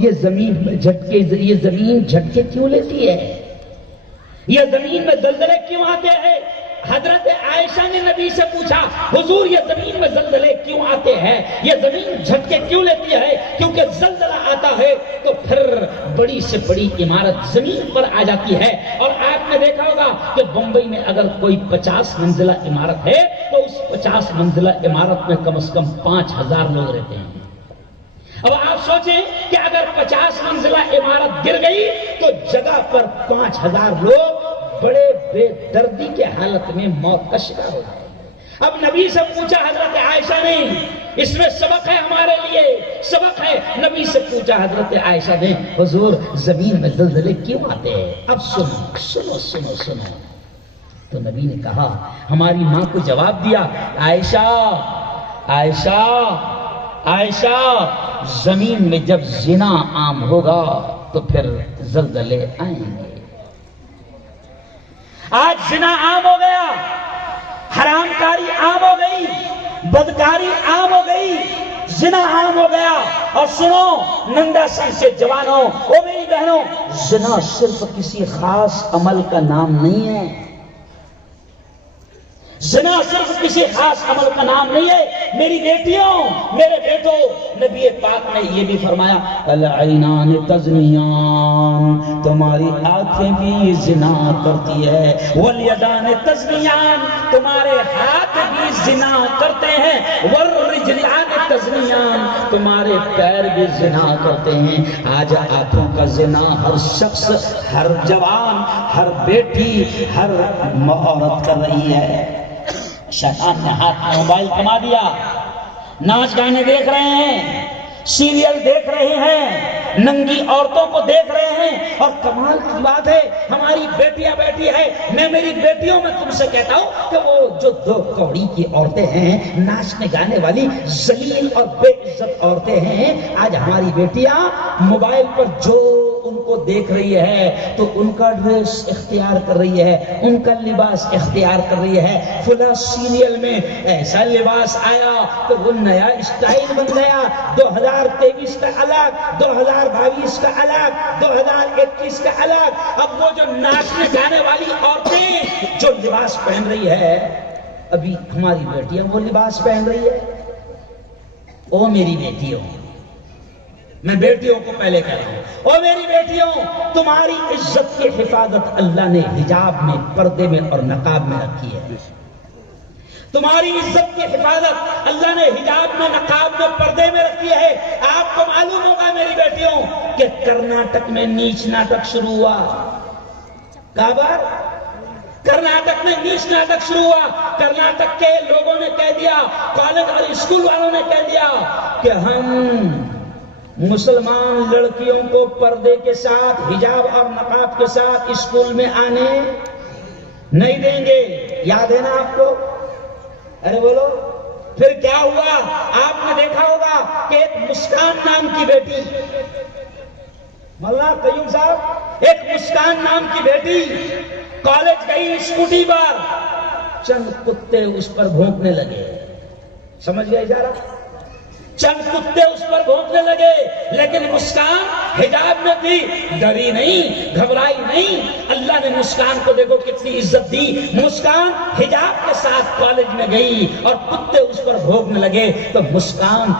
یہ زمین جھٹکے کیوں لیتی ہے, یہ زمین میں زلزلے کیوں آتے ہیں. حضرت عائشہ نے نبی سے پوچھا, حضور یہ زمین میں زلزلے کیوں آتے ہیں, یہ زمین جھٹکے کیوں لیتی ہے. کیونکہ زلزلہ آتا ہے تو پھر بڑی سے بڑی عمارت زمین پر آ جاتی ہے. اور آپ نے دیکھا ہوگا کہ بمبئی میں اگر کوئی 50 منزلہ عمارت ہے تو اس 50 منزلہ عمارت میں کم از کم 5,000 لوگ رہتے ہیں. اب آپ سوچیں کہ اگر 50 منزلہ عمارت گر گئی تو جگہ پر 5,000 لوگ بڑے بے دردی کے حالت میں موت کا شکار ہو گئے. اب نبی سے پوچھا حضرت عائشہ نے, اس میں سبق ہے ہمارے لیے, سبق ہے. نبی سے پوچھا حضرت عائشہ نے, حضور زمین میں زلزلے کیوں آتے ہیں. اب سنو. تو نبی نے کہا, ہماری ماں کو جواب دیا, عائشہ زمین میں جب زنا عام ہوگا تو پھر زلزلے آئیں گے. آج زنا عام ہو گیا, حرام کاری عام ہو گئی, بدکاری عام ہو گئی, زنا عام ہو گیا. اور سنو نندا سی سے جوانوں, او میری بہنوں, زنا صرف کسی خاص عمل کا نام نہیں ہے. زنا صرف کسی خاص عمل کا نام نہیں ہے. میری بیٹیوں، میرے بیٹوں، نبی پاک نے یہ بھی فرمایا العینان تزنیان، تمہاری آنکھیں بھی زنا کرتی ہے، والیدان تزنیان، تمہارے ہاتھ بھی زنا کرتے ہیں، والرجلان تزنیان، تمہارے پیر بھی زنا کرتے ہیں۔ آج آنکھوں کا زنا ہر شخص، ہر جوان، ہر بیٹی، ہر عورت کر رہی ہے۔ شیطان نے ہاتھ میں موبائل تھما دیا، ناچ گانے دیکھ رہے ہیں، سیریل دیکھ رہے ہیں، ننگی عورتوں کو دیکھ رہے ہیں، اور کمال کی بات ہے ہماری بیٹیاں بیٹھی ہے۔ میں میری بیٹیوں میں تم سے کہتا ہوں کہ وہ جو دو کوڑی کی عورتیں ہیں، ناچنے گانے والی ذلیل اور بے عزت عورتیں ہیں، آج ہماری بیٹیاں موبائل پر جو ان کو دیکھ رہی ہے تو ان کا ڈریس اختیار کر رہی ہے، ان کا لباس اختیار کر رہی ہے۔ فلاں سیریل میں ایسا لباس آیا تو وہ نیا اسٹائل بن گیا، 2023 کا الگ، 2022 کا الگ، 2021 کا الگ۔ اب وہ جو ناچنے گانے والی عورتیں جو لباس پہن رہی ہے، ابھی ہماری بیٹیاں وہ لباس پہن رہی ہے۔ او میری بیٹیوں، میں بیٹیوں کو پہلے کہہ رہا ہوں، او میری بیٹیوں، تمہاری عزت کی حفاظت اللہ نے حجاب میں، پردے میں اور نقاب میں رکھی ہے۔ تمہاری عزت کی حفاظت اللہ نے حجاب میں، نقاب میں، پردے میں رکھی ہے۔ آپ کو معلوم ہوگا میری بیٹیوں کہ کرناٹک میں نیچ ناٹک شروع ہوا۔ کابر کرناٹک میں نیچ ناٹک شروع ہوا۔ کرناٹک کے لوگوں نے کہہ دیا، کالج اور اسکول والوں نے کہہ دیا کہ ہم مسلمان لڑکیوں کو پردے کے ساتھ، حجاب اور نقاب کے ساتھ اسکول میں آنے نہیں دیں گے۔ یاد ہے نا آپ کو؟ ارے بولو، پھر کیا ہوا؟ آپ نے دیکھا ہوگا کہ ایک مسکان نام کی بیٹی، مولانا قیوم صاحب، ایک مسکان نام کی بیٹی کالج گئی اسکوٹی پر، چند کتے اس پر بھونکنے لگے۔ سمجھ گئے اشارہ؟ چند کتے اس پر بھونکنے لگے، لیکن مسکان حجاب میں تھی، ڈری نہیں، گھبرائی نہیں۔ اللہ نے مسکان کو دیکھو کتنی عزت دی۔ مسکان حجاب کے ساتھ کالج میں گئی اور کتے اس پر بھونکنے لگے تو مسکان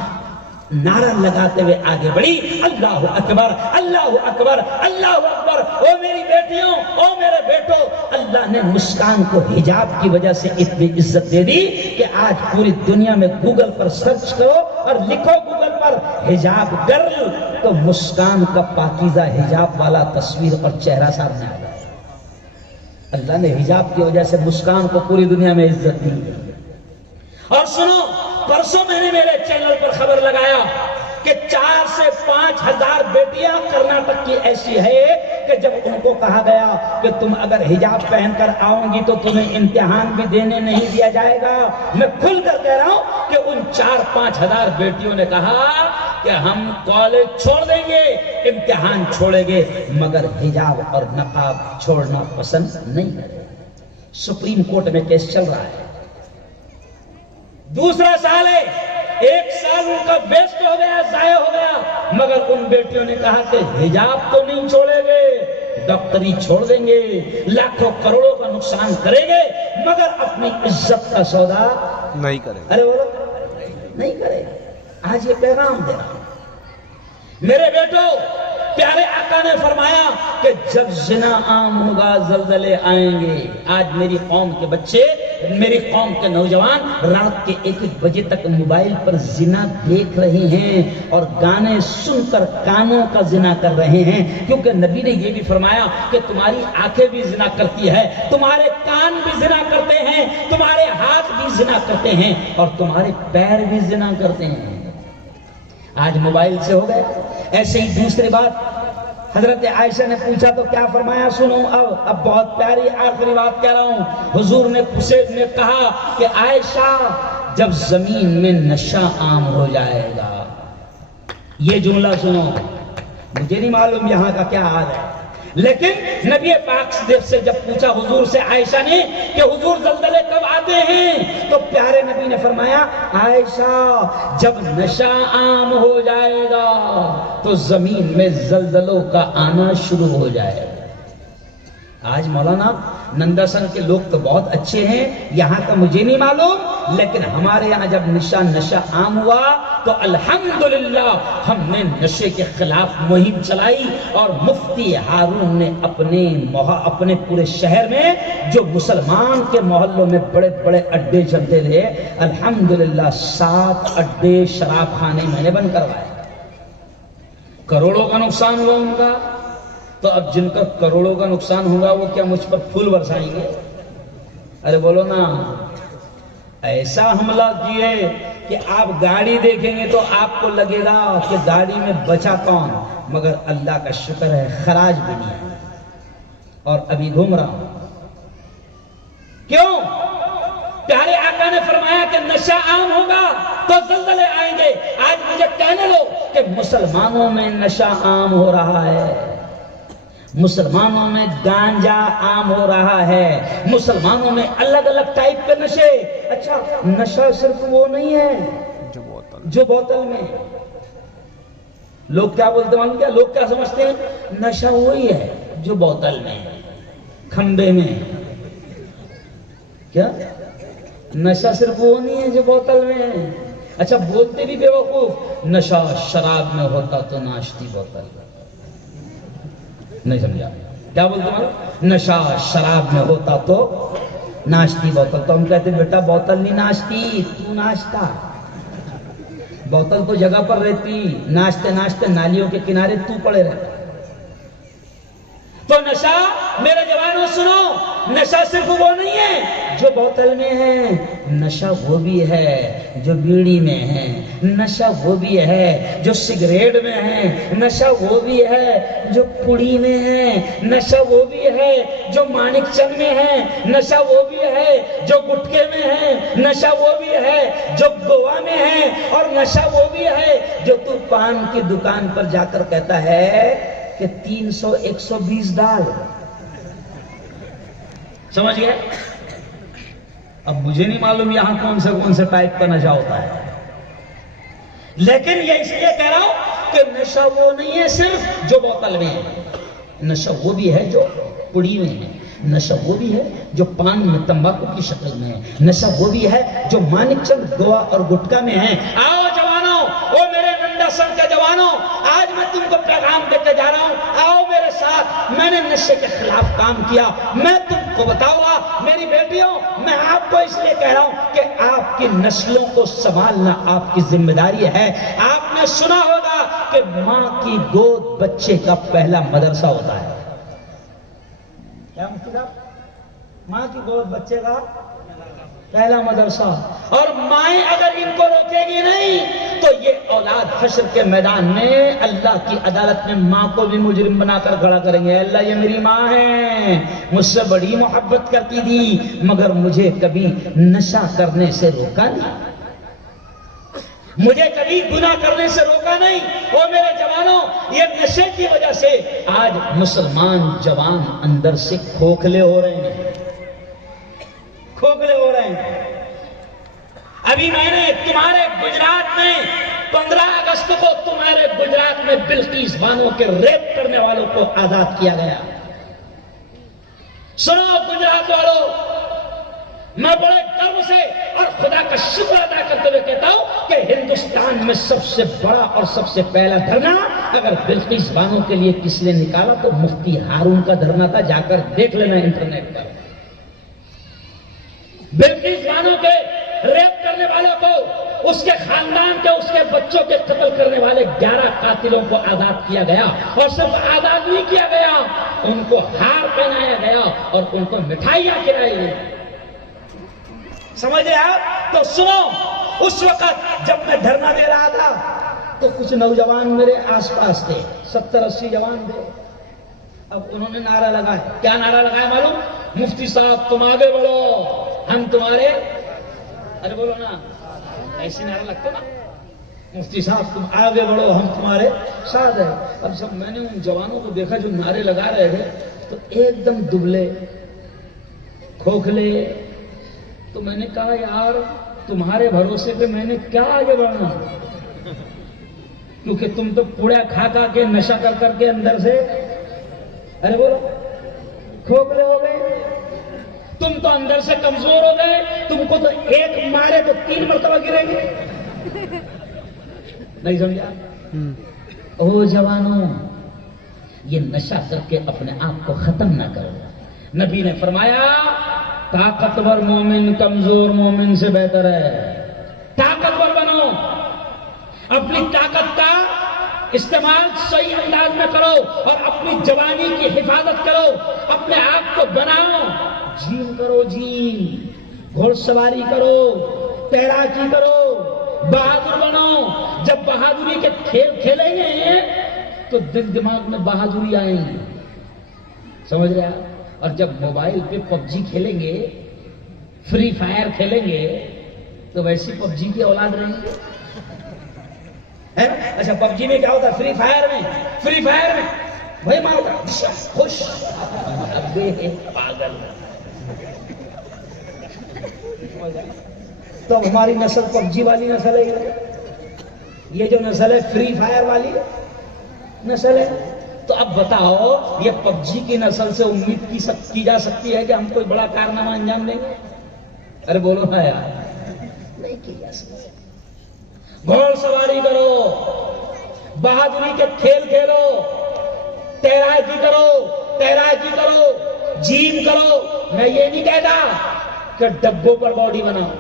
نعرہ لگاتے ہوئے آگے بڑھی، اللہ اکبر، اللہ اکبر، اللہ اکبر۔ او میری بیٹیوں، او میرے بیٹوں، اللہ نے مسکان کو حجاب کی وجہ سے اتنی عزت دے دی کہ آج پوری دنیا میں گوگل پر سرچ کرو اور لکھو گوگل پر حجاب گرل تو مسکان کا پاکیزہ حجاب والا تصویر اور چہرہ سامنے آ گیا۔ اللہ نے حجاب کی وجہ سے مسکان کو پوری دنیا میں عزت دی۔ اور سنو، پرسوں میں نے میرے چینل پر خبر لگایا کہ 4 سے 5 ہزار بیٹیاں کرناٹک کی ایسی ہے کہ جب ان کو کہا گیا کہ تم اگر حجاب پہن کر آؤ گی تو تمہیں امتحان بھی دینے نہیں دیا جائے گا۔ میں کھل کر کہہ رہا ہوں کہ ان 4-5 ہزار بیٹیوں نے کہا کہ ہم کالج چھوڑ دیں گے، امتحان چھوڑیں گے، مگر حجاب اور نقاب چھوڑنا پسند نہیں کریں۔ سپریم کورٹ میں کیس چل رہا ہے، دوسرا سال ہے، 1 سال ان کا ویسٹ ہو گیا، ضائع ہو گیا، مگر ان بیٹیوں نے کہا کہ حجاب تو نہیں چھوڑیں گے، ڈاکٹری چھوڑ دیں گے، لاکھوں کروڑوں کا نقصان کریں گے، مگر اپنی عزت کا سودا نہیں کریں۔ ارے بولو، نہیں کرے۔ آج یہ پیغام دے رہا ہوں میرے بیٹوں، پیارے آقا نے فرمایا کہ جب زنا عام ہوگا زلزلے آئیں گے۔ آج میری قوم کے بچے، میری قوم کے نوجوان رات کے 1-1 بجے تک موبائل پر زنا دیکھ رہے ہیں اور گانے سن کر کانوں کا زنا کر رہے ہیں، کیونکہ نبی نے یہ بھی فرمایا کہ تمہاری آنکھیں بھی زنا کرتی ہے، تمہارے کان بھی زنا کرتے ہیں، تمہارے ہاتھ بھی زنا کرتے ہیں اور تمہارے پیر بھی زنا کرتے ہیں۔ آج موبائل سے ہو گیا۔ ایسے ہی دوسری بات حضرت عائشہ نے پوچھا تو کیا فرمایا، سنو اب بہت پیاری آخری بات کہہ رہا ہوں۔ حضور نے کہا کہ عائشہ جب زمین میں نشہ عام ہو جائے گا، یہ جملہ سنو، مجھے نہیں معلوم یہاں کا کیا حال ہے، لیکن نبی پاک سے جب پوچھا حضور سے عائشہ نے کہ حضور زلزلے کب آتے ہیں، تو پیارے نبی نے فرمایا عائشہ جب نشہ عام ہو جائے گا تو زمین میں زلزلوں کا آنا شروع ہو جائے گا۔ آج مولانا نندا سنگھ کے لوگ تو بہت اچھے ہیں، یہاں کا مجھے نہیں معلوم، لیکن ہمارے یہاں جب نشہ عام ہوا تو الحمدللہ ہم نے نشے کے خلاف مہم چلائی، اور مفتی ہارون نے اپنے پورے شہر میں جو مسلمان کے محلوں میں بڑے بڑے اڈے چلتے تھے، الحمدللہ 7 اڈے شراب خانے میں نے بند کروائے۔ کروڑوں کا نقصان ہوا ان کا، تو اب جن کا کروڑوں کا نقصان ہوگا وہ کیا مجھ پر پھول برسائیں گے؟ ارے بولو نا، ایسا حملہ کیے کہ آپ گاڑی دیکھیں گے تو آپ کو لگے گا کہ گاڑی میں بچا کون، مگر اللہ کا شکر ہے خراج بھی نہیں ہے، اور ابھی گھوم رہا ہوں۔ کیوں؟ پیارے آقا نے فرمایا کہ نشہ عام ہوگا تو زلزلے آئیں گے۔ آج مجھے کہنے لو کہ مسلمانوں میں نشہ عام ہو رہا ہے، مسلمانوں میں گانجا عام ہو رہا ہے، مسلمانوں میں الگ الگ ٹائپ کے نشے۔ اچھا، نشہ صرف وہ نہیں ہے جو بوتل میں۔ لوگ کیا بولتے ہیں، کیا لوگ کیا سمجھتے ہیں؟ نشہ وہی ہے جو بوتل میں، کھمبے میں۔ کیا نشہ صرف وہ نہیں ہے جو بوتل میں؟ اچھا، بولتے بھی بے وقوف، نشہ شراب میں ہوتا تو ناشتی بوتل۔ نہیں سمجھا کیا بولتے ہیں؟ نشہ شراب میں ہوتا تو ناشتی بوتل۔ تو ہم کہتے ہیں بیٹا بوتل نہیں ناشتی، تو ناشتا۔ بوتل تو جگہ پر رہتی، ناشتے ناشتے نالیوں کے کنارے تو پڑے رہتا۔ تو نشہ، میرے جوانوں سنو، نشہ صرف وہ نہیں ہے جو بوتل میں ہے، نشہ وہ بھی ہے جو بیڑی میں ہے، نشہ وہ بھی ہے جو سگریٹ میں ہے، نشہ وہ بھی ہے جو پڑی میں ہے، نشہ وہ بھی ہے جو مانک چند میں ہے، نشہ وہ بھی ہے جو گٹکے میں ہے، نشہ وہ بھی ہے جو گوا میں ہے، اور نشہ وہ بھی ہے جو تو پان کی دکان پر جا کر کہتا ہے کہ 300 120 ڈال۔ سمجھ گئے؟ اب مجھے نہیں معلوم یہاں کون سے ٹائپ کا نشہ ہوتا ہے، لیکن یہ اس لیے کہہ رہا ہوں کہ نشہ وہ نہیں ہے صرف جو بوتل میں ہے، نشہ وہ بھی ہے جو پڑی میں ہے، نشہ وہ بھی ہے جو پان میں تمباکو کی شکل میں ہے، نشہ وہ بھی ہے جو مانک چند گوا اور گٹکا میں ہے۔ آؤ جوانوں، او میرے نندا سن کے جوانوں، آج میں تم کو پیغام دے کے جا رہا ہوں، آؤ میرے ساتھ۔ میں نے نشے کے خلاف کام کیا، میں تم کو بتاؤں گا میری بیٹیوں، میں آپ کو اس لیے کہہ رہا ہوں کہ آپ کی نسلوں کو سنبھالنا آپ کی ذمہ داری ہے۔ آپ نے سنا ہوگا کہ ماں کی گود بچے کا پہلا مدرسہ ہوتا ہے۔ کیا مطلب؟ ماں کی گود بچے کا پہلا مدرسہ، اور مائیں اگر ان کو روکے گی نہیں تو یہ اولاد حشر کے میدان میں اللہ کی عدالت میں ماں کو بھی مجرم بنا کر کھڑا کریں گے۔ اللہ یہ میری ماں ہے، مجھ سے بڑی محبت کرتی تھی مگر مجھے کبھی نشہ کرنے سے روکا نہیں، مجھے کبھی گناہ کرنے سے روکا نہیں۔ وہ میرے جوانوں، یہ نشے کی وجہ سے آج مسلمان جوان اندر سے کھوکھلے ہو رہے ہیں، کھوکھلے ہو رہے ہیں۔ ابھی میں نے تمہارے گجرات میں 15 اگست کو تمہارے گجرات میں بلقیس بانو کے ریپ کرنے والوں کو آزاد کیا گیا۔ سنو گجرات والوں، میں بڑے گرو سے اور خدا کا شکر ادا کرتے ہوئے کہتا ہوں کہ ہندوستان میں سب سے بڑا اور سب سے پہلا دھرنا اگر بلقیس بانو کے لیے کس نے نکالا تو مفتی ہارون کا دھرنا تھا، جا کر دیکھ لینا انٹرنیٹ پر۔ بلقیس بانو کے ریپ کرنے والوں کو، اس کے خاندان کے، اس کے بچوں کے قتل کرنے والے 11 قاتلوں کو آزاد کیا گیا، اور صرف آزاد نہیں کیا گیا، ان کو ہار پہنایا گیا اور ان کو مٹھائیاں کھلائی گئی۔ سمجھ رہے آپ؟ تو سنو، اس وقت جب میں دھرنا دے رہا تھا تو کچھ نوجوان میرے آس پاس تھے، 70-80 جوان تھے۔ اب انہوں نے نعرہ لگایا۔ کیا نعرہ لگایا معلوم؟ مفتی صاحب تم آگے بڑھو، ہم تمہارے، ارے بولو نا، ایسے نعرہ لگتا نا، مفتی صاحب تم آگے بڑھو ہم تمہارے ساتھ ہیں۔ اب جب میں نے ان جوانوں کو دیکھا جو نعرے لگا رہے تھے تو ایک دم دبلے کھوکھلے، تو میں نے کہا یار تمہارے بھروسے پہ میں نے کیا آگے بڑھنا، کیونکہ تم تو پوڑا کھا کے نشہ کر کے اندر سے، ارے بولو، کھوکھلے ہو گئے۔ تم تو اندر سے کمزور ہو گئے، تم کو تو ایک مارے تو 3 مرتبہ گریں گے. نہیں سمجھا؟ او جوانوں، یہ نشہ کر کے اپنے آپ کو ختم نہ کرو. نبی نے فرمایا طاقتور مومن کمزور مومن سے بہتر ہے. طاقتور بنو، اپنی طاقت کا استعمال صحیح انداز میں کرو اور اپنی جوانی کی حفاظت کرو. اپنے آپ کو بناؤ، جیم کرو، جیم، گھوڑ سواری کرو، تیراکی کرو، بہادر بنو. جب بہادری کے کھیل کھیلیں گے تو دل دماغ میں بہادری آئیں گی. سمجھ رہے آپ؟ اور جب موبائل پہ PUBG کھیلیں گے، فری فائر کھیلیں گے تو ویسی PUBG کی اولاد رہیں گے. اچھا PUBG میں کیا ہوتا ہے؟ فری فائر میں وہی مارتا خوش پاگل. تو ہماری نسل PUBG والی نسل ہے. یہ جو نسل ہے فری فائر والی نسل ہے. تو اب بتاؤ یہ PUBG کی نسل سے امید کی جا سکتی ہے کہ ہم کوئی بڑا کارنامہ انجام دیں گے؟ ارے بولو نا یار، نہیں کی جا سکتی. گھوڑ سواری کرو، بہادری کے کھیل کھیلو، تیراکی کرو، جیم کرو. میں یہ نہیں کہتا کہ ڈبوں پر باڈی بناؤ.